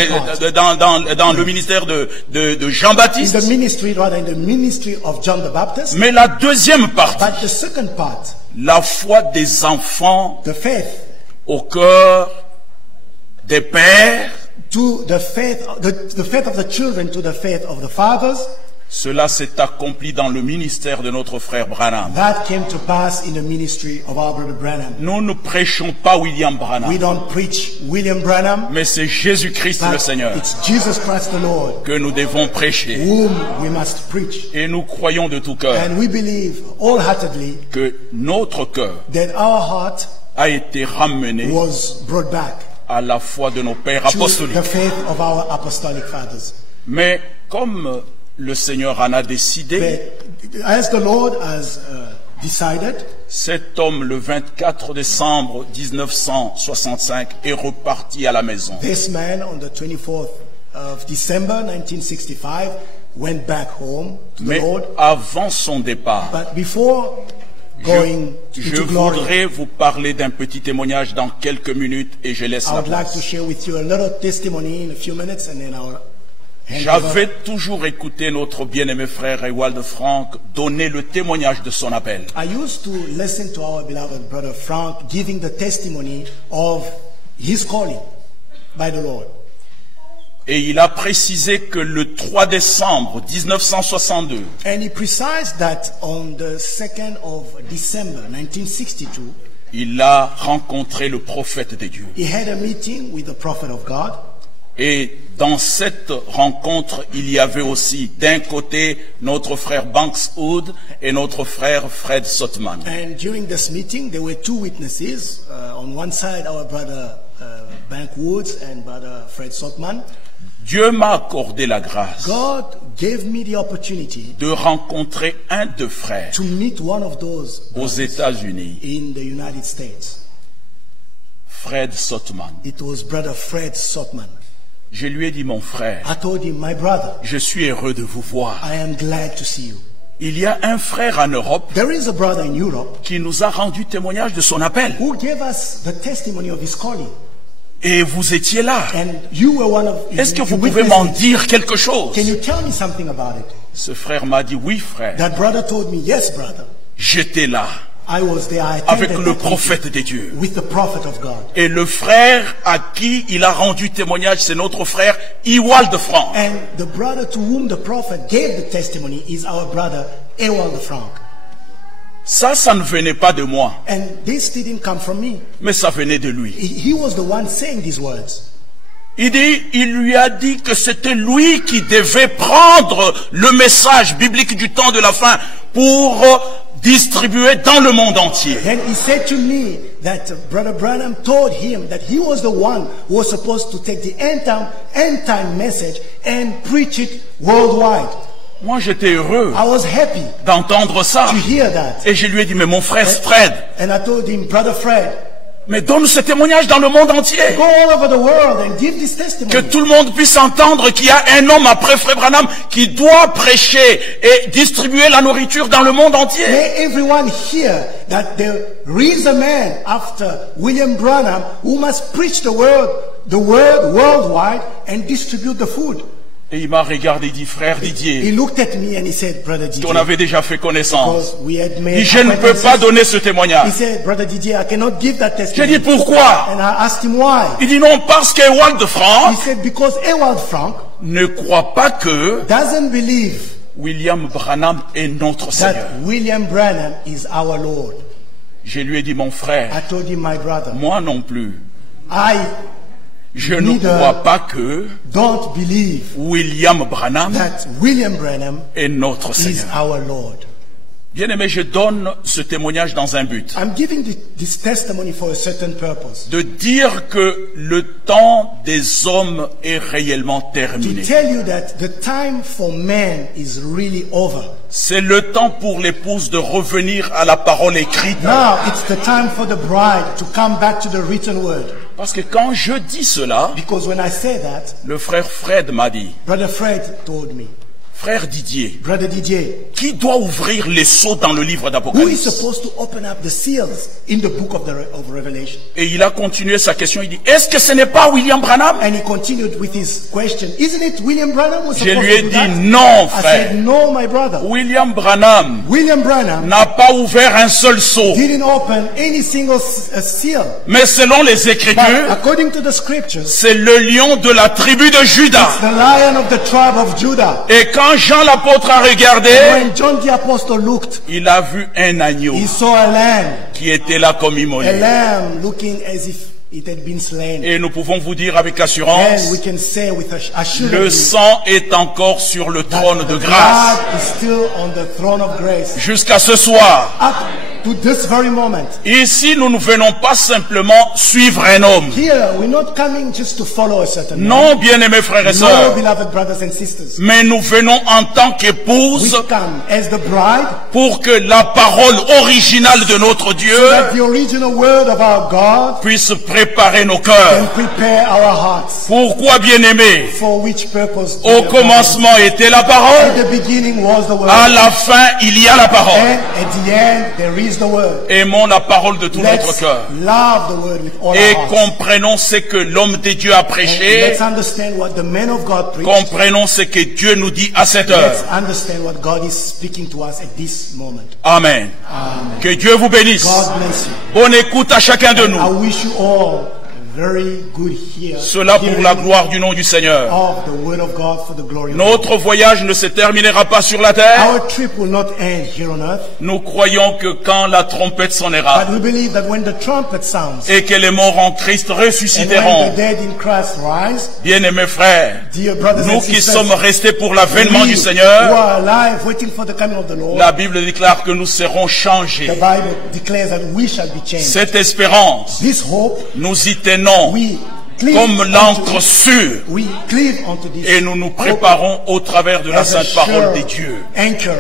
part, dans le ministère de in Jean-Baptiste, the ministry, rather in the ministry of John the Baptist. mais la deuxième partie, But the second part, la foi des enfants the faith, au cœur des pères, to the faith of the children to the faith of the fathers, cela s'est accompli dans le ministère de notre frère Branham. that came to pass in the ministry of our brother Branham. Nous ne prêchons pas William We Branham, don't preach William Branham, mais c'est Jésus-Christ le but Seigneur it's Jesus Christ the Lord, que nous devons prêcher. whom we must preach. Et nous croyons de tout cœur And we believe wholeheartedly que notre cœur that our heart a été ramené was brought back à la foi de nos pères to apostoliques. the faith of our apostolic fathers. Mais comme le Seigneur en a décidé, But as the Lord has decided, cet homme, le 24 décembre 1965, est reparti à la maison. this man on the 24th of December 1965 went back home to the Mais Lord. avant son départ, But before going je into glory, voudrais vous parler d'un petit témoignage dans quelques minutes et je laisse I la would like to place. share with you a little testimony in a few minutes, and then I'll hand J'avais over. toujours écouté notre bien-aimé frère Ewald Frank donner le témoignage de son appel. I used to listen to our beloved brother Frank giving the testimony of his calling by the Lord. Et il a précisé que le 3 décembre 1962, And he precised that on the 2nd of December 1962, il a rencontré le prophète de Dieu. he had a meeting with the prophet of God. Et dans cette rencontre, il y avait aussi d'un côté notre frère Banks Hood et notre frère Fred Sotman. And during this meeting, there were two witnesses. On one side, our brother Bank Woods and brother Fred Sotman. Dieu m'a accordé la grâce God gave me the opportunity de rencontrer un de frères to meet one of those aux États-Unis, in the United States. Fred Sotman. It was brother Fred Sotman. Je lui ai dit, mon frère, I told him, my brother, je suis heureux de vous voir. I am glad to see you. Il y a un frère en Europe There is a brother in Europe qui nous a rendu témoignage de son appel. who gave us the testimony of his calling. Et vous étiez là. And you were one of Est-ce que you vous pouvez m'en witnessed it. dire quelque chose? Can you tell me something about it? Ce frère m'a dit, oui frère, That brother told me, yes, brother. j'étais là I was there. I avec attended le that prophète meeting de Dieu. with the prophet of God. Et le frère à qui il a rendu témoignage, c'est notre frère Ewald Frank. And the brother to whom the prophet gave the testimony is our brother Ewald Frank. Ça ne venait pas de moi, And this didn't come from me. mais ça venait de lui. He was the one saying these words. Il lui a dit que c'était lui qui devait prendre le message biblique du temps de la fin pour distribuer dans le monde entier. Then he said to me that Brother Branham told him that he was the one who was supposed to take the end time message and preach it worldwide. Moi, j'étais heureux I was happy d'entendre ça. to hear that. Et je lui ai dit, mais mon frère Fred, And I told him, Brother Fred, mais donne ce témoignage dans le monde entier. go all over the world and give this testimony. Que tout le monde puisse entendre qu'il y a un homme après Frère Branham qui doit prêcher et distribuer la nourriture dans le monde entier. May everyone hear that there is a man after William Branham who must preach the word worldwide and distribute the food. Et il m'a regardé, il dit, frère He Didier, looked at me and he said, Brother Didier, on avait déjà fait connaissance. because we had Il made dit, je ne peux pas acquaintances. donner ce He témoignage. said, Brother Didier, I cannot give that J'ai testimony. dit, pourquoi? And I asked him why. Il dit, non, parce qu'Ewald He Frank said, because Ewald Frank ne croit pas que doesn't believe William Branham est notre Seigneur. that William Branham is our Lord. Je lui ai dit, mon frère, I told him, my brother, moi non plus, I je ne Neither. crois pas que don't believe William Branham that William Branham est notre is Seigneur. our Lord. Bien-aimé, je donne ce témoignage dans un but. I'm giving this testimony for a certain purpose. De dire que le temps des hommes est réellement To terminé. tell you that the time for man is really over. C'est le temps pour l'épouse de revenir à la parole écrite. Now it's the time for the bride to come back to the written word. Parce que quand je dis cela, Because when I say that, le frère Fred m'a dit, Brother Fred told me, frère Didier, Brother Didier, qui doit ouvrir les sceaux dans le livre who is d'Apocalypse? supposed to open up the seals in the book of Revelation? Et il a continué sa question, il dit, est-ce que ce n'est pas William Branham? And he continued with his question, isn't it William Branham who's Je supposed lui ai to do dit, that? non, I frère. said, no, my brother. William Branham William Branham n'a pas ouvert un seul sceau. didn't open any single seal. Mais selon les But Écritures, according to the scriptures, c'est le lion de la tribu de Juda. the lion of the tribe of Judah. Et quand Jean l'apôtre a regardé, When John the Apostle looked, il a vu un agneau he saw a lamb, qui était là comme a immolé. lamb looking as if it had been slain. Et nous pouvons vous dire avec And assurance, we can say with le assurance, sang est encore sur le that trône the de blood grâce. is still on the throne of grace. Jusqu'à ce soir. Up to this very moment. Ici, nous ne venons pas simplement suivre un homme. Here, we're not coming just to follow a certain man. Non, bien-aimés frères et No, sœurs. beloved brothers and sisters. Mais nous venons en tant We qu'épouse come as the bride, pour que la parole originale de notre Dieu that the original word of our God puisse préparer nos can cœurs. prepare our hearts. Pourquoi, bien-aimés? For which purpose? Au commencement était la At parole, the beginning was the word. à la fin il y a la parole. And at the end, there is the word. Aimons la parole de tout notre Let's cœur. love the word with all Et our hearts. comprenons ce que l'homme de Dieu a And prêché. let's understand what the man of God preached. Comprenons ce que Dieu nous dit à cette heure. Let's understand what God is speaking to us at this moment. Amen. Amen. Que Dieu vous bénisse. God bless you. Bonne écoute à chacun de I nous. wish you all very good Cela pour la hearing gloire du nom du Seigneur. of the word of God for the glory of God. Notre voyage ne se terminera pas sur la terre. Our trip will not end here on earth, Nous croyons que quand la trompette sonnera but we believe that when the trumpet sounds et que les morts en Christ and when ressusciteront, the dead in Christ rise, bien-aimés frères, dear brothers nous and qui sisters, sommes restés pour l'avènement we du who Seigneur, are alive waiting for the coming of the Lord, la Bible déclare que nous serons the changés. Bible declares that we shall be changed. Cette espérance, This hope, nous y tenons we cleave comme unto l'encre it. sûre We cleave onto this et nous nous hope préparons au travers de la as a sainte parole de sure Dieu. anchor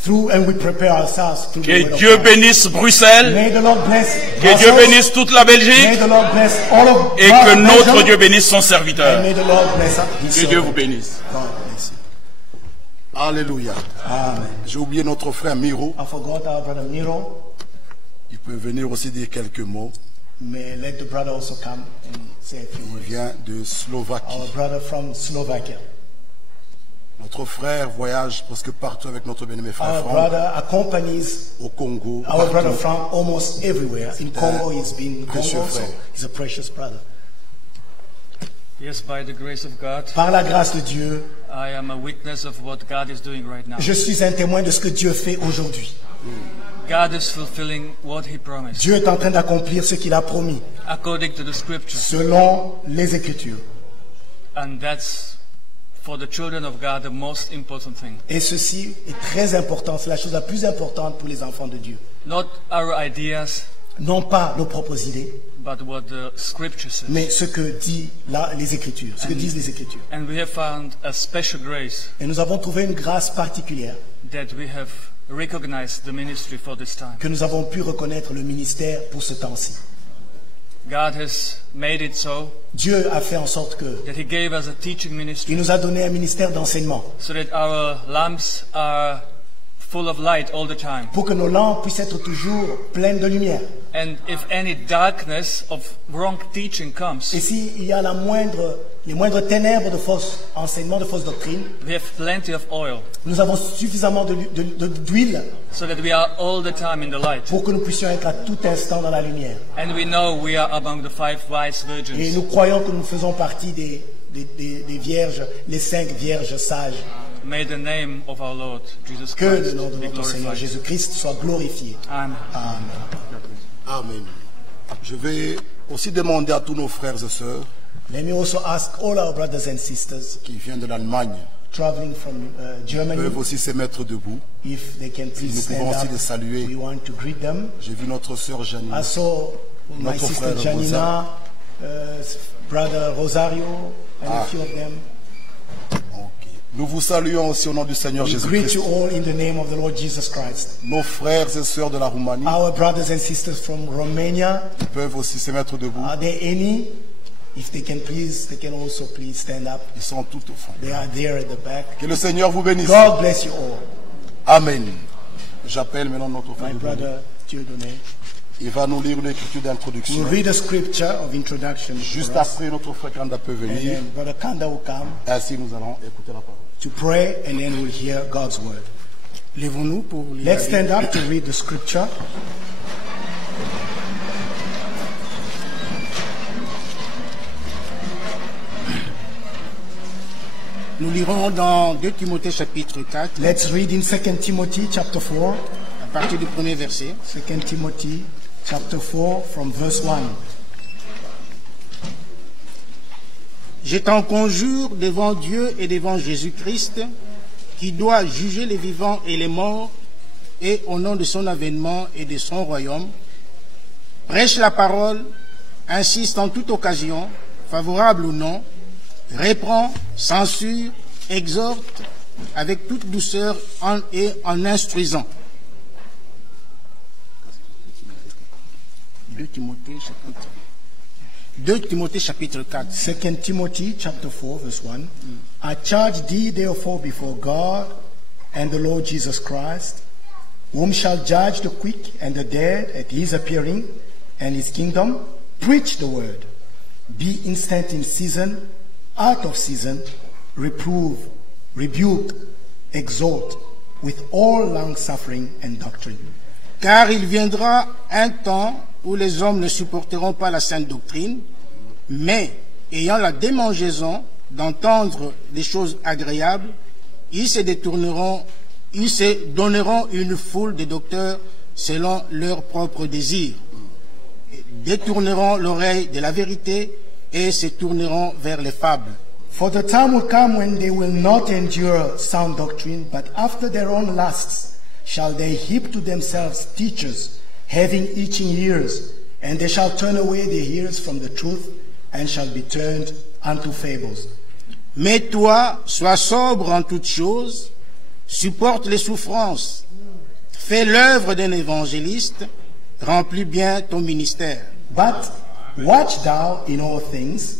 through, and we prepare ourselves through the Que word of Dieu God. bénisse Bruxelles, May the Lord bless que Dieu Brussels. bénisse toute la May Belgique the Lord bless all of et que notre Belgium. Dieu bénisse son And serviteur. may the Lord bless his Que Dieu vous servant. bénisse. God bless you. Alléluia. Amen. J'ai oublié notre frère Miro. I forgot our brother Miro. Il peut venir aussi dire quelques mots. May let the brother also come and say a few Il words. vient de Slovaquie. Our brother from Slovakia. Notre frère voyage presque partout avec notre bien-aimé frère Our Franck. brother accompanies Au Congo. our brother partout. from almost everywhere. In Congo, he's been in précieux Congo, so frère. he's a precious brother. Yes, by the grace of God, Par la grâce de Dieu, I am a witness of what God is doing right now. je suis un témoin de ce que Dieu fait aujourd'hui. God is fulfilling what He promised Dieu est en train d'accomplir ce qu'il a promis, according to the scripture. selon les Écritures. And that's, for the children of God, the most important thing. Et ceci est très important, c'est la chose la plus importante pour les enfants de Dieu. Not our ideas, Non pas nos propres idées, but what the scripture says. mais ce que disent les Écritures, ce que disent les Écritures. And we have found a special grace Et nous avons trouvé une grâce particulière, that we have recognized the ministry for this time. que nous avons pu reconnaître le ministère pour ce temps-ci. God has made it so Dieu a fait en sorte que that He gave us a teaching il ministry nous a donné un ministère d'enseignement so that our lamps are full of light all the time. pour que nos lampes puissent être toujours pleines de lumière. And if any darkness of wrong teaching comes, Et s'il y a les moindres ténèbres de faux enseignements, de fausses doctrines, we have plenty of oil nous avons suffisamment d'huile so that we are all the time in the light. pour que nous puissions être à tout instant dans la lumière. And we know we are among the 5 wise Et virgins. nous croyons que nous faisons partie des vierges, les 5 vierges sages. May the name of our Lord Jesus Que le Christ nom de be notre Seigneur glorified. Jésus-Christ soit glorifié. Amen. Amen. Amen. Je vais aussi demander à tous nos frères et sœurs Let me also ask all our brothers and sisters qui viennent de l'Allemagne traveling from Germany peuvent aussi se mettre debout. if they can please Nous stand pouvons aussi up. les saluer. We want to greet them. J'ai vu notre sœur Janine. I saw my Notre sister frère Janina, brother Rosario, and a Ah. few of them. Ok. Nous vous saluons aussi au nom du Seigneur We greet Jésus-Christ. you all in the name of the Lord Jesus Christ. Nos frères et sœurs de la Roumanie Our brothers and sisters from Romania, peuvent aussi se mettre debout. are there any? If they can please, they can also please stand up. Ils sont tout au fond. They are there at the back. Que le Seigneur vous bénisse. God bless you all. Amen. J'appelle maintenant notre frère. My brother Dieudonné Il va nous lire l'écriture d'introduction. will read a scripture of introduction Juste for us. après, notre frère Kanda peut And venir. then Brother Kanda will come Ainsi, nous allons écouter la parole. to pray, and then we'll hear God's word. Lèvons-nous pour lire. Let's stand up to read the scripture. Nous lirons dans 2 Timothée chapitre 4, Let's read in 2 Timothy chapter 4. à partir du premier verset. 2 Timothy chapter 4 from verse 1. Je t'en conjure devant Dieu et devant Jésus-Christ, qui doit juger les vivants et les morts, et au nom de son avènement et de son royaume, prêche la parole, insiste en toute occasion, favorable ou non, reprend, censure, exhorte avec toute douceur et en instruisant. 2 Timothée chapitre 4. 2 Timothy chapter 4 verse 1. I charge thee therefore before God and the Lord Jesus Christ, whom shall judge the quick and the dead at his appearing and his kingdom. Preach the word. Be instant in season, out of season, reprove, rebuke, exhort, with all long suffering and doctrine. Car il viendra un temps où les hommes ne supporteront pas la sainte doctrine, mais ayant la démangeaison d'entendre des choses agréables, ils se donneront une foule de docteurs selon leurs propres désirs, détourneront l'oreille de la vérité et se tourneront vers les fables. For the time will come when they will not endure sound doctrine, but after their own lusts shall they heap to themselves teachers, having itching ears, and they shall turn away their ears from the truth, and shall be turned unto fables. Mais toi, sois sobre en toutes choses, supporte les souffrances, fais l'œuvre d'un évangéliste, remplis bien ton ministère. But watch thou in all things,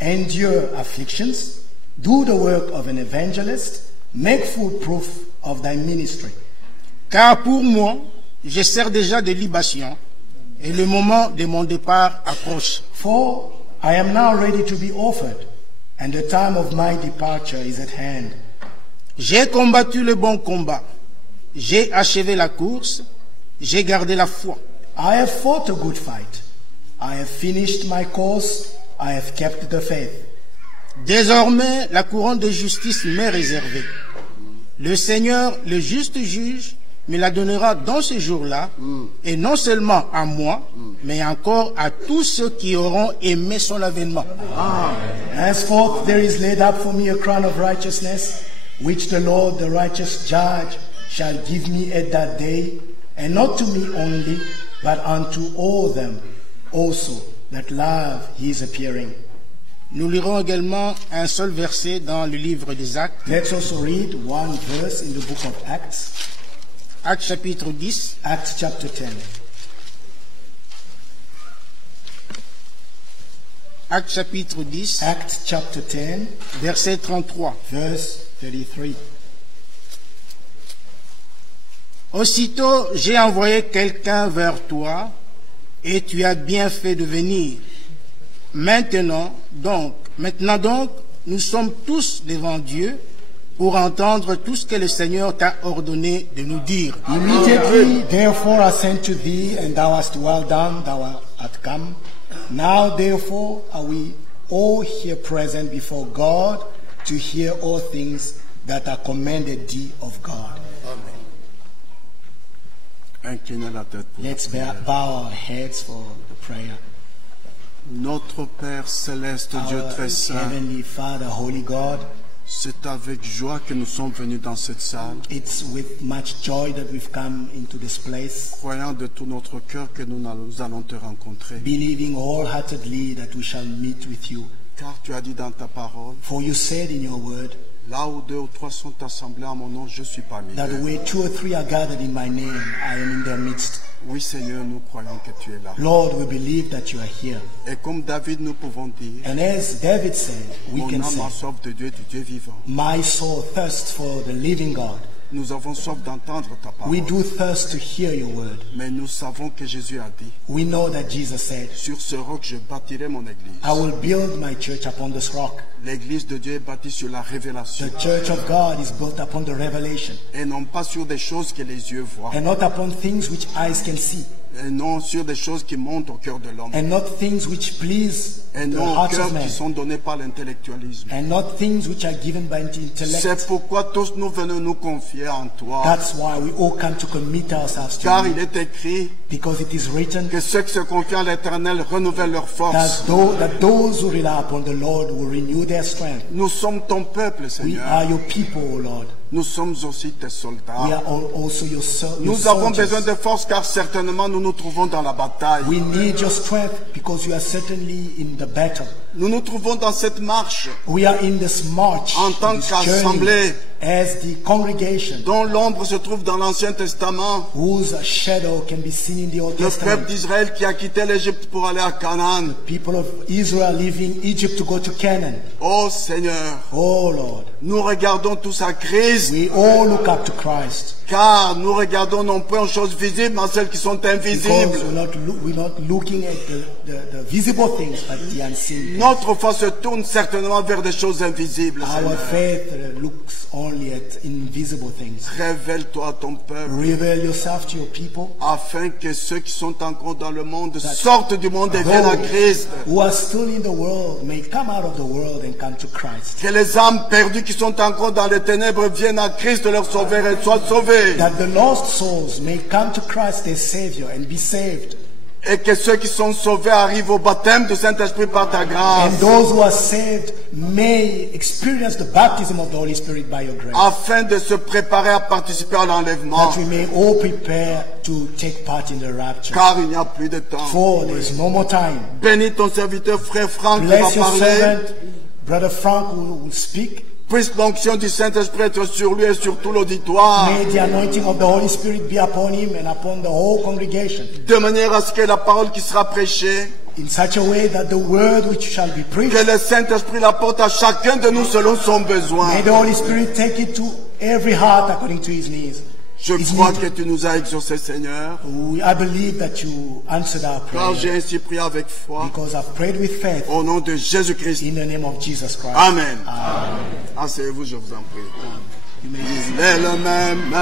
endure afflictions, do the work of an evangelist, make full proof of thy ministry. Car pour moi, je sers déjà de libation, et le moment de mon départ approche. For I am now ready to be offered, and the time of my departure is at hand. J'ai combattu le bon combat, j'ai achevé la course, j'ai gardé la foi. I have fought a good fight. I have finished my course. I have kept the faith. Désormais, la couronne de justice m'est réservée. Le Seigneur, le juste juge, me la donnera dans ce jour-là, et non seulement à moi, mais encore à tous ceux qui auront aimé son avènement. Henceforth there is laid up for me a crown of righteousness, which the Lord, the righteous judge, shall give me at that day, and not to me only, but unto all them also that love his appearing. Nous lirons également un seul verset dans le livre des Actes, Let's also read one verse in the book of Acts, Actes chapitre 10, Acts chapter 10. Actes chapitre 10, Acts chapter 10, verset 33. verse 33. Aussitôt, j'ai envoyé quelqu'un vers toi, et tu as bien fait de venir. Maintenant donc, nous sommes tous devant Dieu pour entendre tout ce que le Seigneur t'a ordonné de nous dire. Immediately, therefore, I sent to thee, and thou hast well done, thou art come. Now, therefore, are we all here present before God to hear all things that are commanded thee of God. Inclinez la tête pour Let's bow our heads for the prayer. Notre Père céleste, Dieu Our très saint, Heavenly Father, Holy God, c'est avec joie que nous sommes venus dans cette salle, it's with much joy that we've come into this place, croyant de tout notre cœur que nous allons te rencontrer. believing wholeheartedly that we shall meet with you. Car tu as dit dans ta parole, For you said in your word, Là où 2 ou 3 sont assemblés en mon nom, je suis parmi That eux. where 2 or 3 are gathered in my name, I am in their midst. Oui, Seigneur, nous croyons que tu es là. Lord, we believe that you are here. Et comme David, nous pouvons dire, And as David said, we mon can âme a say, soif de Dieu et du Dieu vivant. my soul thirsts for the living God. Nous avons soif d'entendre ta parole. We do thirst to hear your word. Mais nous savons que Jésus a dit, We know that Jesus said, sur ce roc, je bâtirai mon église. I will build my church upon this rock. L'église de Dieu est bâtie sur la révélation. The church of God is built upon the revelation, Et non pas sur des choses que les yeux voient. and not upon things which eyes can see, Et non sur des choses qui montent au cœur de l'homme. and not things which please Et the non au hearts cœur of qui men, sont donnés par l'intellectualisme. and not things which are given by the intellect. C'est pourquoi tous nous venons nous confier en toi. That's why we all come to commit ourselves to Car you, il est écrit because it is written que ceux qui se confient à l'Éternel renouvellent leur force. that those who rely upon the Lord will renew their strength. Nous sommes ton peuple, We Seigneur. are your people, O Lord. Nous sommes aussi tes We soldats. are also your Nous avons besoin soldiers. de force car certainement nous nous trouvons dans la bataille. We need your strength because you are certainly in the battle. Nous nous trouvons dans cette marche We are in this march, en tant this qu'assemblée journey, as the congregation dont l'ombre se trouve dans l'Ancien Testament. whose shadow can be seen in the Old Le peuple Testament. d'Israël qui a quitté l'Égypte pour aller à Canaan. People of Israel leaving Egypt to go to Canaan. Oh Seigneur, Oh Lord, nous regardons tous à Christ we all look up to Christ car nous regardons non point aux choses visibles mais à celles qui sont because invisibles. we're not looking at the visible things but the unseen things. Notre foi se tourne certainement vers des choses invisibles. Our Seigneur. faith looks only at invisible things. Révèle-toi à ton peuple Reveal yourself to your people. afin que ceux qui sont encore dans le monde sortent du monde et viennent à Those Christ. who are still in the world may come out of the world and come to Christ. Que les âmes perdues qui sont encore dans les ténèbres viennent à Christ leur sauveur et soient sauvées. That the lost souls may come to Christ their Savior and be saved. Et que ceux qui sont sauvés arrivent au baptême du Saint-Esprit par ta grâce. And those who are saved may experience the baptism of the Holy Spirit by your grace. Afin de se préparer à participer à l'enlèvement. That we may all prepare to take part in the rapture. Car il n'y a plus de temps. For there is no more time. Bénis ton serviteur frère Franck qui va Bless your parler. servant, Brother Frank, who will speak. Puisse l'onction du Saint-Esprit être sur lui et sur tout l'auditoire. May the anointing of the Holy Spirit be upon him and upon the whole congregation, De manière à ce que la parole qui sera prêchée, in such a way that the word which shall be que preached, le Saint-Esprit l'apporte à chacun de nous selon son besoin. may the Holy Spirit take it to every heart according to his needs. Je His crois need. que tu nous as exaucés, Seigneur, I believe that you answered our car j'ai prayer ainsi prié avec foi because I've prayed with faith au nom de Jésus-Christ. in the name of Jesus Christ. Amen. Amen. Asseyez-vous, je vous en prie. You may Il est le même,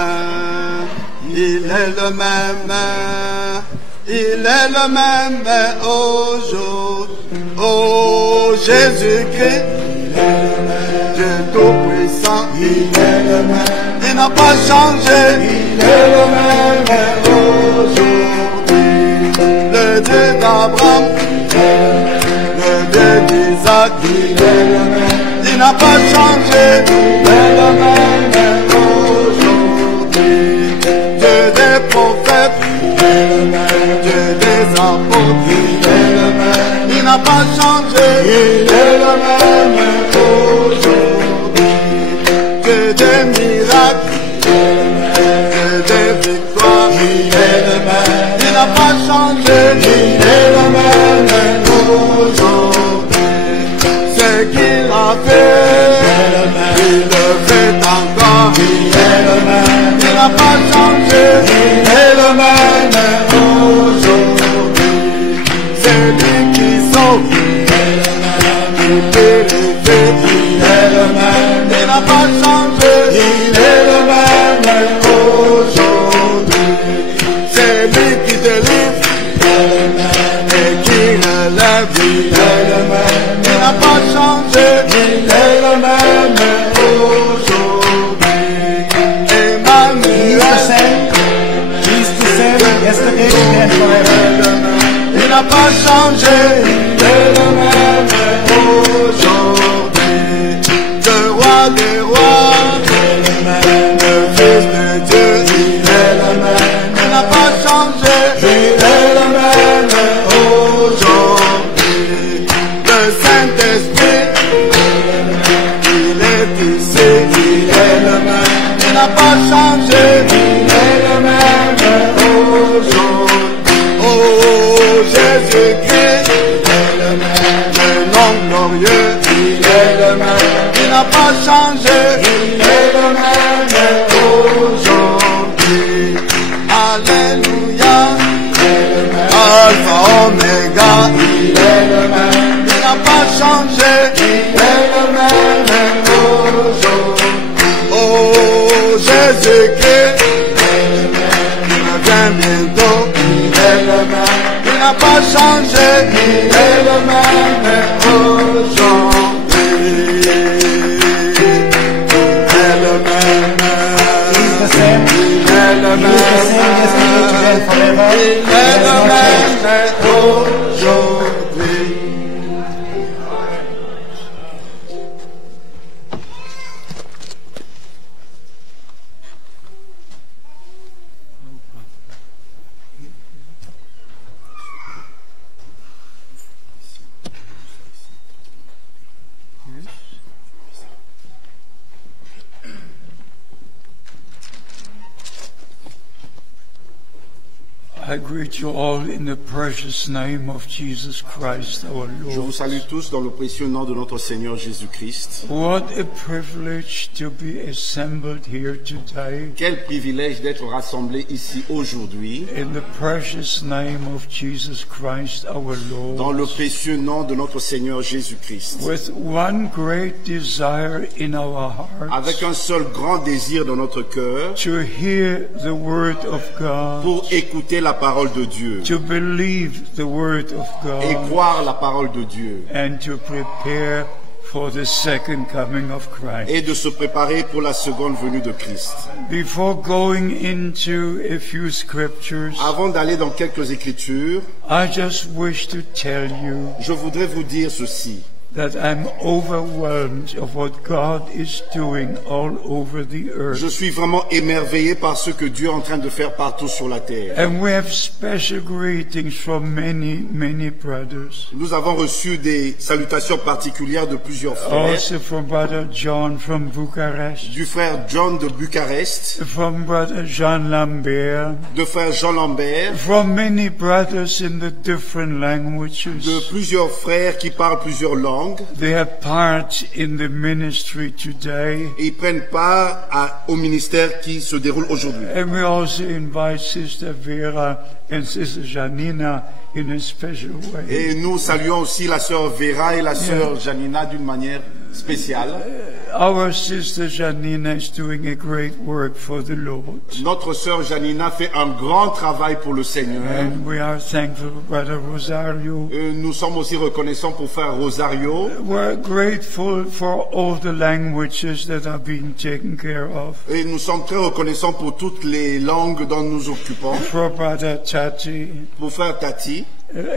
il est le même, il est le même aujourd'hui. Oh Jésus-Christ, Dieu Tout-Puissant, il est le même. Il n'a pas changé, il est le même aujourd'hui. Le Dieu d'Abraham, le Dieu d'Isaac, il est le même. Il n'a pas changé, il est le même aujourd'hui. Dieu des prophètes, il est le même. Dieu des apôtres, il est le même. Il n'a pas changé, il est le même aujourd'hui. Dieu des miracles, il est le même. Dieu des victoires, il est le même. Il n'a pas changé, il est le même aujourd'hui. Ce qu'il a fait, il le fait encore, il est le même. Il n'a pas changé, il est le même aujourd'hui. C'est lui qui sauve, il est le même. Il purifie, il est le même. Il n'a pas changé, il est le même aujourd'hui. C'est lui qui délivre, il est le même. Et qui relève, il est le même. Il n'a pas changé, il est le même aujourd'hui. Emmanuel, He's the same yesterday, today, and forever. il n'a pas changé, il est le même aujourd'hui. Le roi des rois, le fils de Dieu, il est le même. Il n'a pas changé, il est le même aujourd'hui. Le Saint-Esprit, il est ici, n'a pas changé, il est le même aujourd'hui. Oh Jésus-Christ, il est le même, le nom glorieux, il est le même, il n'a pas changé, il est le même aujourd'hui. Alléluia, Alpha, Omega, il est le même, il n'a pas changé, il est le même aujourd'hui. Oh Jésus-Christ, il revient bientôt, il est le même, il n'a pas changé, il est le même aujourd'hui. Il est le même, il est le même, il est le même aujourd'hui. I greet you all in the precious name of Jesus Christ our Je vous Lord. salue tous dans le précieux nom de notre Seigneur Jésus-Christ. What a privilege to be assembled here today Quel privilège d'être rassemblés ici aujourd'hui in the precious name of Jesus Christ our dans le Lord, précieux nom de notre Seigneur Jésus-Christ. with one great desire in our Avec hearts un seul grand désir dans notre cœur to hear the word of God, pour écouter la parole de Dieu to believe the word of et God, croire la parole de Dieu and to prepare for the second coming of Christ. et de se préparer pour la seconde venue de Christ. Before going into a few scriptures, Avant d'aller dans quelques écritures, I just wish to tell you je voudrais vous dire ceci. that I'm overwhelmed of what God is doing all over the earth. Je suis vraiment émerveillé par ce que Dieu est en train de faire partout sur la terre. And we have special greetings from many brothers. Nous avons reçu des salutations particulières de plusieurs frères. Also from Brother John from Bucharest, Du frère John de Bucarest, from Brother Jean Lambert, de frère Jean Lambert, from many brothers in the different de languages. plusieurs frères qui parlent plusieurs langues. They have part in the ministry today. Et ils prennent part au ministère qui se déroule aujourd'hui. And we also invite Sister Vera and Sister Janina in a special way. Et nous saluons aussi la sœur Vera et la sœur Janina d'une manière spéciale. Our Sister Janina is doing a great work for the Lord. Notre sœur Janina fait un grand travail pour le Seigneur. And we are thankful for Brother Rosario. Nous sommes aussi reconnaissants pour frère Rosario. We're grateful for all the languages that are being taken care of. Et nous sommes très reconnaissants pour toutes les langues dont nous occupons. For Brother Tati, Pour frère Tati.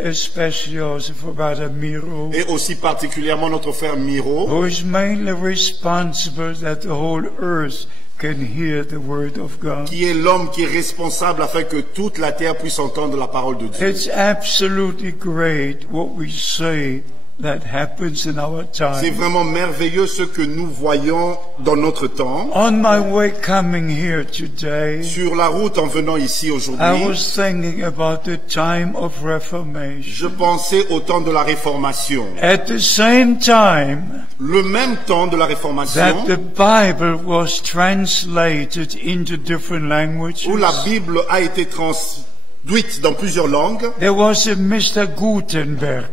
especially also for Brother Miro, Et aussi particulièrement notre frère Miro. who is mainly responsible that the whole earth can hear the word of God. Qui est l'homme qui est responsable afin que toute la terre puisse entendre la parole de Dieu. It's absolutely great what we say that happens in our C'est time. vraiment merveilleux ce que nous voyons dans notre temps. On my way coming here today, Sur la route en venant ici I aujourd'hui, was thinking about the time of je Reformation. pensais au temps de la Réformation. At the same time Le même temps de la that Réformation, the Bible was translated into different languages, où la Bible a été traduite dans plusieurs langues, there was a Mr. Gutenberg.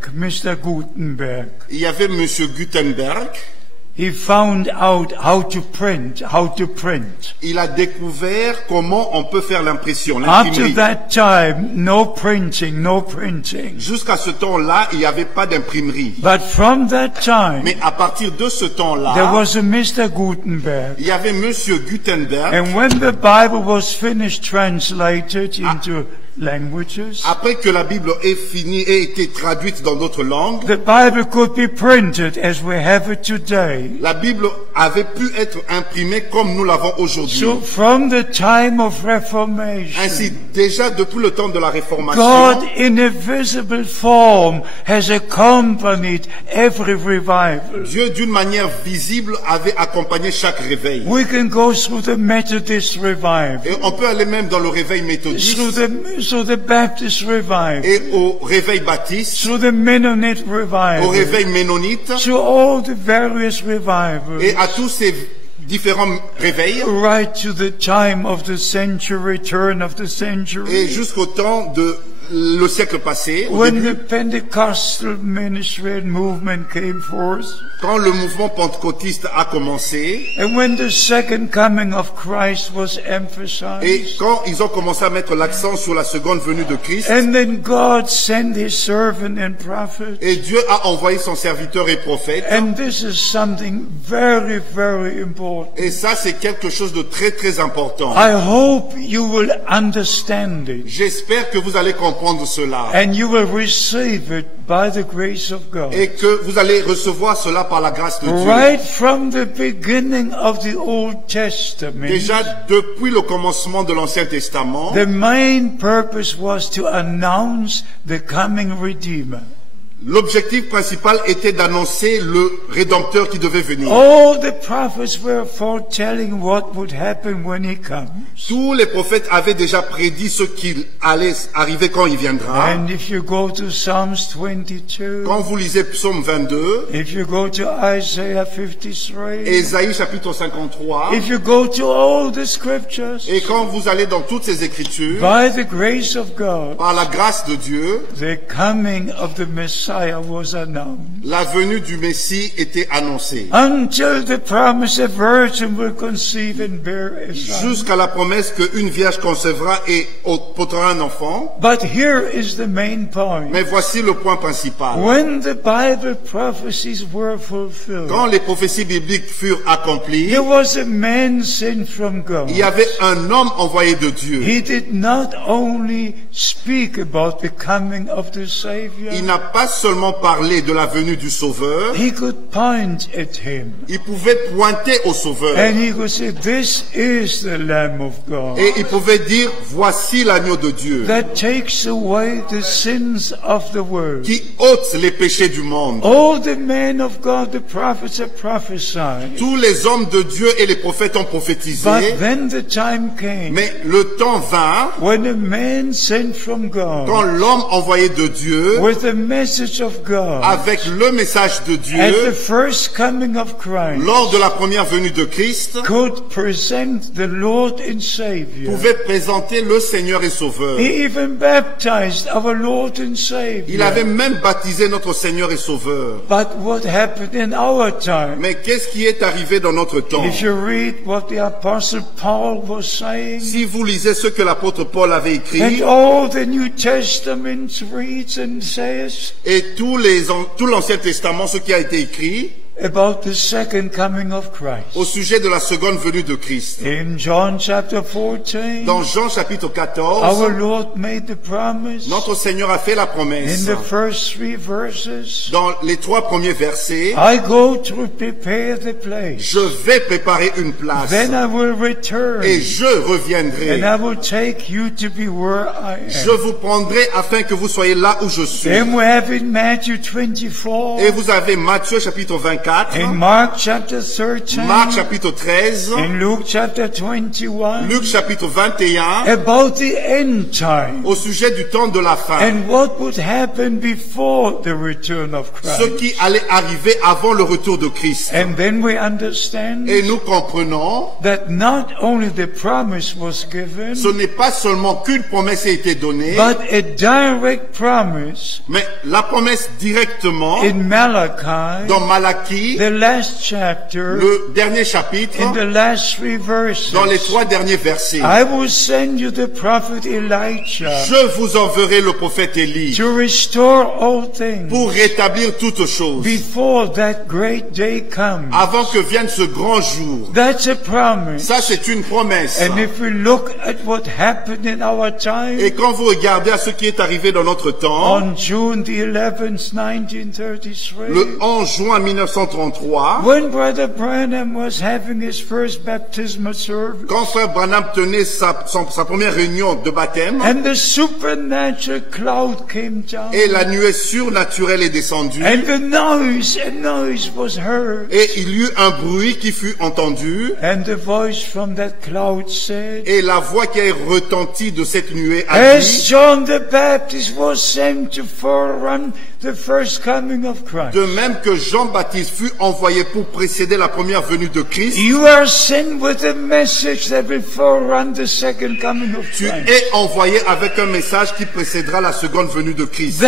il y avait Monsieur Gutenberg. He found out how to print. Il a découvert comment on peut faire l'impression, Up to l'imprimerie. that time, no printing. Jusqu'à ce temps-là, il n'y avait pas d'imprimerie. But from that time, Mais à partir de ce there temps-là, was a Mr. Gutenberg. il y avait Monsieur Gutenberg. And when the Bible was finished translated into languages, Après que la Bible ait fini et été traduite dans d'autres langues, the Bible could be printed as we have it today. la Bible avait pu être imprimé comme nous l'avons aujourd'hui. So from the time of Reformation, Ainsi, déjà depuis le temps de la Réformation, God in a visible form has accompanied every revival. Dieu d'une manière visible avait accompagné chaque réveil. We can go through the Methodist revival, Et on peut aller même dans le réveil méthodiste through the Baptist revival, et au réveil baptiste, through the Mennonite au revival, réveil ménonite through all the various revivals, et à tous ces différents réveils right to the time of the century, turn of the et century, jusqu'au temps de le siècle passé, au when début, the Pentecostal ministry and movement came forth, quand le mouvement pentecôtiste a commencé and when the second coming of Christ was et emphasized. quand ils ont commencé à mettre l'accent sur la seconde venue de Christ, And then God sent His servant and prophet. et Dieu a envoyé son serviteur et prophète, And this is something very, very important. et ça c'est quelque chose de très très important. I hope you will understand it J'espère que vous allez comprendre cela and you will receive it by the grace of God. et que vous allez recevoir cela par la grâce de Dieu. Right from the beginning of the Old Testament, Déjà depuis le commencement de l'Ancien Testament, the main purpose was to announce the coming Redeemer. l'objectif principal était d'annoncer le Rédempteur qui devait venir. All the prophets were foretelling what would happen when He comes. Tous les prophètes avaient déjà prédit ce qui allait arriver quand il viendra. And if you go to Psalms 22, Quand vous lisez Psaume 22, if you go to Isaiah 53, Ésaïe chapitre 53, if you go to all the scriptures, et quand vous allez dans toutes ces écritures, by the grace of God, par la grâce de Dieu, the coming of the Messiah was announced. la venue du Messie était annoncée. Until the promise a virgin will conceive and bear a son. Jusqu'à la promesse qu'une vierge concevra et portera un enfant. But here is the main point. Mais voici le point principal. When the Bible prophecies were fulfilled, Quand les prophéties bibliques furent accomplies, there was a man sent from God. il y avait un homme envoyé de Dieu. He did not only speak about the coming of the Savior, Il n'a pas seulement parlé de la venue du Sauveur, he could point at him. il pouvait pointer au Sauveur. And he could say, this is the Lamb of God Et il pouvait dire, voici l'agneau de Dieu, that takes away the sins of the world. qui ôte les péchés du monde. All the men of God, the prophets have prophesied. Tous les hommes de Dieu et les prophètes ont prophétisé, But then the time came mais le temps vint when a man sent from quand God l'homme envoyé de Dieu, with the message of God avec le message de at the Dieu, first coming of Christ lors de la première venue de Christ, could present the Lord and Savior. pouvait présenter le Seigneur et Sauveur. He even baptized our Lord and Il avait Savior. même baptisé notre Seigneur et Sauveur. But what happened in our time? Mais qu'est-ce qui est arrivé dans notre temps? If you read what the Apostle Paul was saying, Si vous lisez ce que l'apôtre Paul avait écrit, and all the New Testament reads and says et tout l'Ancien Testament, ce qui a été écrit about the second coming of Christ. au sujet de la seconde venue de Christ. In John chapter 14, Dans Jean chapitre our 14, Lord made the promise notre Seigneur a fait la in promesse. the first 3 verses. Dans les 3 premiers versets, I go to prepare the place. je vais préparer une place Then I will return et je reviendrai. and I will take you to be where I Je am. vous prendrai afin que vous soyez là où je suis. Then we have in Matthew 24, Et vous avez Matthieu chapitre 24, in Mark chapter 13, Marc chapitre 13, in Luke chapter 21, Luc chapitre 21, about the end time au sujet du temps de la fin. and what would happen before the return of Ce Christ. qui allait arriver avant le retour de Christ. And then we understand Et nous comprenons, that not only the promise was given, ce n'est pas seulement qu'une promesse a été donnée, but a direct promise mais la promesse directement in Malachi, dans Malachie, the last chapter, le dernier chapitre, in the last 3 verses. dans les 3 derniers versets. I will send you the prophet Elijah Je vous enverrai le prophète Élie to restore all things pour rétablir toutes choses before that great day comes. avant que vienne ce grand jour. That's a promise. Ça, c'est une promesse. And if we look at what happened in our Et time, quand vous regardez à ce qui est arrivé dans notre temps, on June the 11th, 1933, le 11 juin 1933, when Brother Branham was having his first baptismal service, quand Frère Branham tenait sa première réunion de baptême, and the supernatural cloud came down, et la nuée surnaturelle est descendue, and a noise was heard, et il y eut un bruit qui fut entendu, and the voice from that cloud said, et la voix qui est retentie de cette nuée a as dit, John the Baptist was sent to forerun the first coming of Christ, de même que Jean-Baptiste fut envoyé pour précéder la première venue de Christ, you are sent with a message that will forerun the second coming of tu Christ. es envoyé avec un message qui précédera la seconde venue de Christ.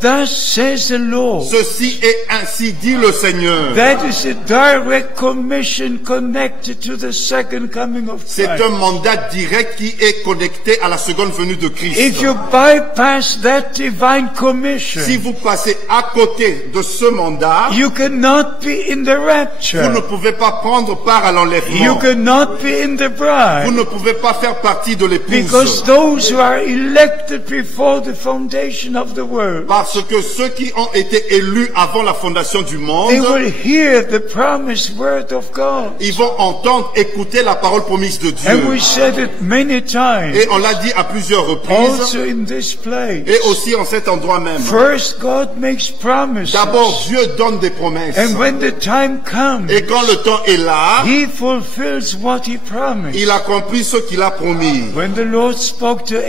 Thus says the Lord. Ceci est ainsi dit le Seigneur. That is a direct commission connected to the second coming of C'est Christ. un mandat direct qui est connecté à la seconde venue de Christ. If you bypass that divine commission, Si vous passez à côté de ce mandat, you cannot be in the vous rapture. ne pouvez pas prendre part à You l'enlèvement. cannot be in the Vous bride. ne pouvez pas faire partie de Because l'épouse. those who are elected before the foundation of the world, Parce que ceux qui ont été élus avant la fondation du monde, they will hear the promised word of God. ils vont entendre, écouter la parole promise de Dieu. And we said it many times, Et on l'a dit à plusieurs reprises, also in this place. et aussi en cet endroit même. First, God makes promises. D'abord, Dieu donne des promesses. And when the time comes, Et quand le temps est là, He fulfills what He promised. il accomplit ce qu'il a promis. When the Lord spoke to Quand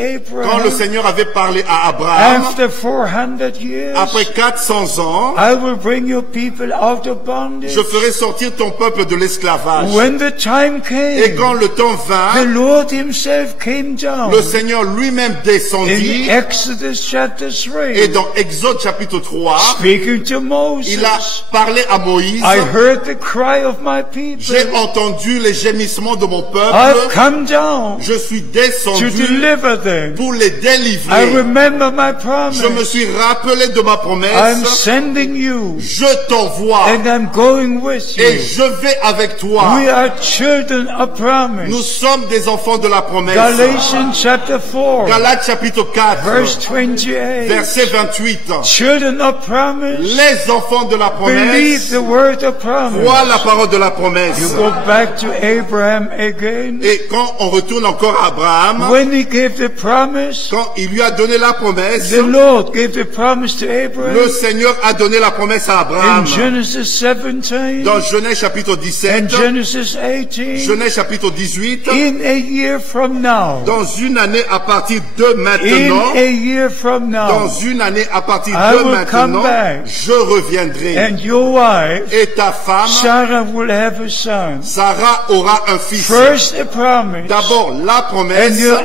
le Abraham, Seigneur avait parlé à Abraham, after 400 years, après 400 ans, I will bring your people out of bondage. je ferai sortir ton peuple de l'esclavage. When the time Et came, quand le temps the vint, Lord Himself came down. le Seigneur lui-même descendit. In Exodus chapter Et 3, dans Exode chapitre 3, speaking to Moses, il a parlé à Moïse. I heard the cry of my people. J'ai entendu les gémissements de mon peuple. I've come down Je suis to descendu deliver them. pour les I délivrer. remember my promise. Je me suis rappelé de ma I'm promesse. sending you, Je t'envoie and I'm going with et you. je vais avec toi. We are children of Nous promise. sommes des enfants de la promesse. Galatians chapter 4, Galates chapitre 4, verse 28. verset 28. Children of promise, Les enfants de la believe promesse the word of promise. croient la parole de la You promesse. go back to Abraham again. Et quand on retourne encore à Abraham, When he gave the promise, quand il lui a donné la promesse, the Lord gave the promise to le Abraham Seigneur a donné la promesse à in Abraham. Genesis 17 Dans Genèse chapitre and 17, Genesis 18. Genèse chapitre 18, In a year from now, dans une année à partir de in maintenant, a year from dans now, une année à partir I de will come maintenant, back. je reviendrai. and your wife, Et ta femme, Sarah, will have a son. Sarah, aura un fils. First a promise, D'abord la and promesse, you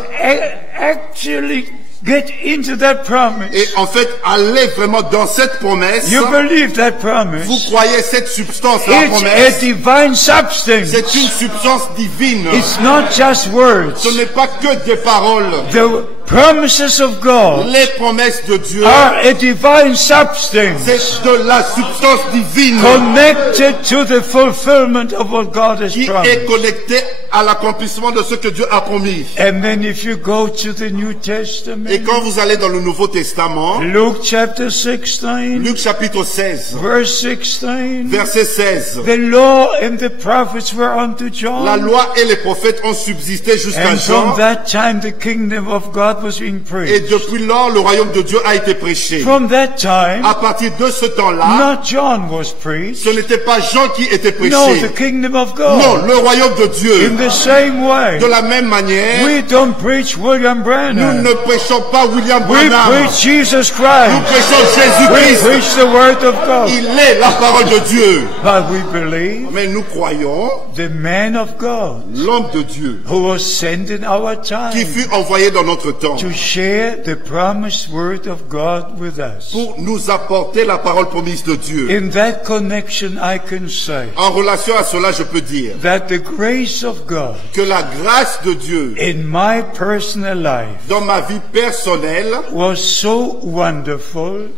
actually get into that promise. et en fait, allez vraiment dans cette promesse. You believe that promise. Vous croyez cette substance, la It's a promesse. divine substance. C'est une substance divine. It's not just words. Ce n'est pas que des paroles. The promises of God Les promesses de Dieu, are a divine substance c'est de la substance divine connected to the fulfillment of what God has qui est promised. connectée à l'accomplissement de ce que Dieu a promis. And then if you go to the New Testament, Et quand vous allez dans le Nouveau Testament, Luke chapter 16, Luc chapitre 16, verse 16, verset 16, the law and the prophets were unto la John, loi et les prophètes ont subsisté jusqu'à and from Jean, that time the kingdom of God was being et preached. depuis lors, le royaume de Dieu a été prêché. From that time, À partir de ce temps-là, not John was preached, ce n'était pas Jean qui était no, prêché. the kingdom of Non, God. le royaume de In Dieu. the same way, De la même manière, we don't preach William nous Branham. ne prêchons pas William We Branham. preach Jesus Nous Christ. prêchons We Jésus-Christ. preach the word of God. Il est la parole de Dieu. But we believe Mais nous croyons the man of God l'homme de Dieu who was sent in our qui time fut envoyé dans notre temps to share the promised word of God with us. pour nous apporter la parole promise de Dieu. In that connection, I can say En relation à cela, je peux dire that the grace of God que la grâce de Dieu in my personal life dans ma vie personnelle was so wonderful.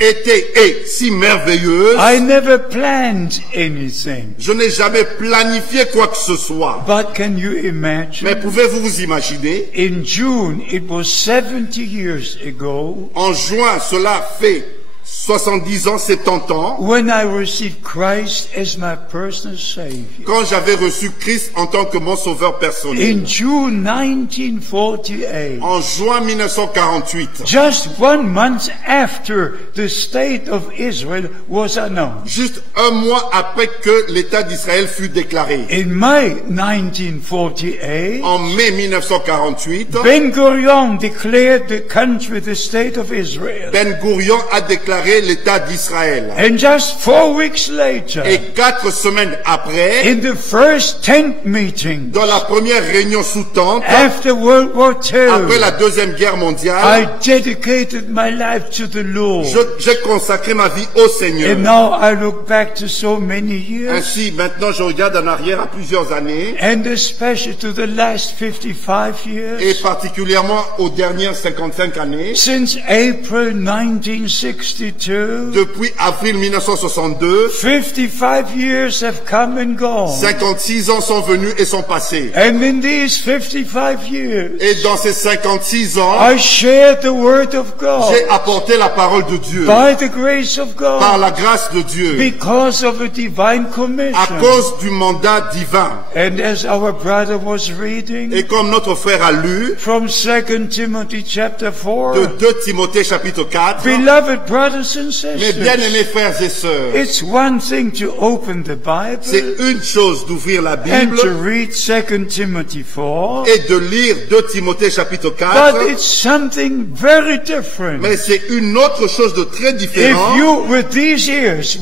était et si merveilleuse. I never planned anything. Je n'ai jamais planifié quoi que ce soit. But can you Mais imagine? pouvez-vous vous imaginer, In June, it was 70 years ago, en juin, cela fait 70 ans, 70 ans, when I received Christ as my personal Savior. quand j'avais reçu Christ en tant que mon sauveur personnel. In June 1948, En juin 1948, just 1 month after the state of Israel was announced. juste un mois après que l'État d'Israël fut déclaré. In May 1948, En mai 1948, Ben Gurion declared the country the state of Israel. Ben Gurion a déclaré l'État d'Israël. And just 4 weeks later, Et 4 semaines après, in the first tent meeting dans la première réunion sous tente, after World War après II, la Deuxième Guerre mondiale, I dedicated my life to the Lord. j'ai consacré ma vie au Seigneur. And now I look back to so many years, Ainsi, maintenant, je regarde en arrière à plusieurs années, and especially to the last 55 et years. particulièrement aux dernières 55 années. Since April 1962, Depuis avril 1962, 55 years have come and gone. 56 ans sont venus et sont passés. And in these 55 years, Et dans ces 56 ans, I shared the Word of God j'ai apporté la parole de Dieu by the grace of par God la grâce de Dieu, because of a divine à commission. cause du mandat divin. And as our brother was reading Et comme notre frère a lu from 2 Timothy chapter de 4, 2 Timothée chapitre 4, beloved brothers and mes sisters, bien-aimés frères et sœurs, it's one thing to open the c'est Bible une chose d'ouvrir la and Bible to read 2 Timothy 4, et de lire 2 Timothée chapitre 4, but it's something very different. mais c'est une autre chose de très If différent. you, with these ears, Si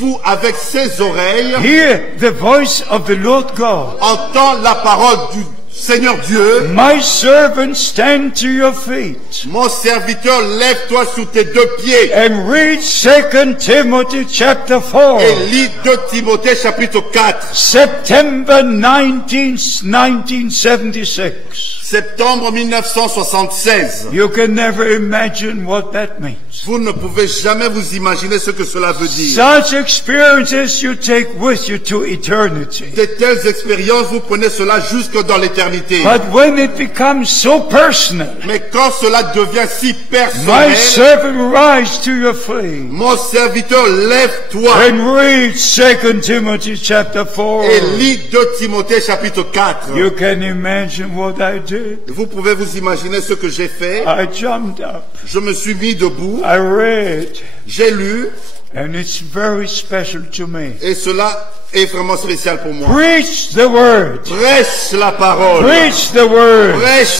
vous, avec ces oreilles, hear the voice of the Lord God, entendez la parole du Seigneur Dieu, my servant, stand to your feet mon serviteur, lève-toi sur tes 2 pieds and read 2 Timothy chapter 4, et lis 2 Timothée chapitre 4, September 1976. septembre 1976. You can never imagine what that means. Vous ne pouvez jamais vous imaginer ce que cela veut dire. Such experiences you take with you to eternity. De telles expériences, vous prenez cela jusque dans l'éternité. But when it becomes so personal, Mais quand cela devient si my personnel, servant, rise to your feet mon serviteur, lève-toi and read 2 Timothy chapter 4. et lis 2 Timothée chapitre 4. You can imagine what I did. Vous pouvez vous imaginer ce que j'ai fait. I jumped up, Je me suis mis debout, I read, j'ai lu, and it's very special to me. et cela est vraiment spécial pour moi. Preach the word. Prêche la parole. Preach the word. Prêche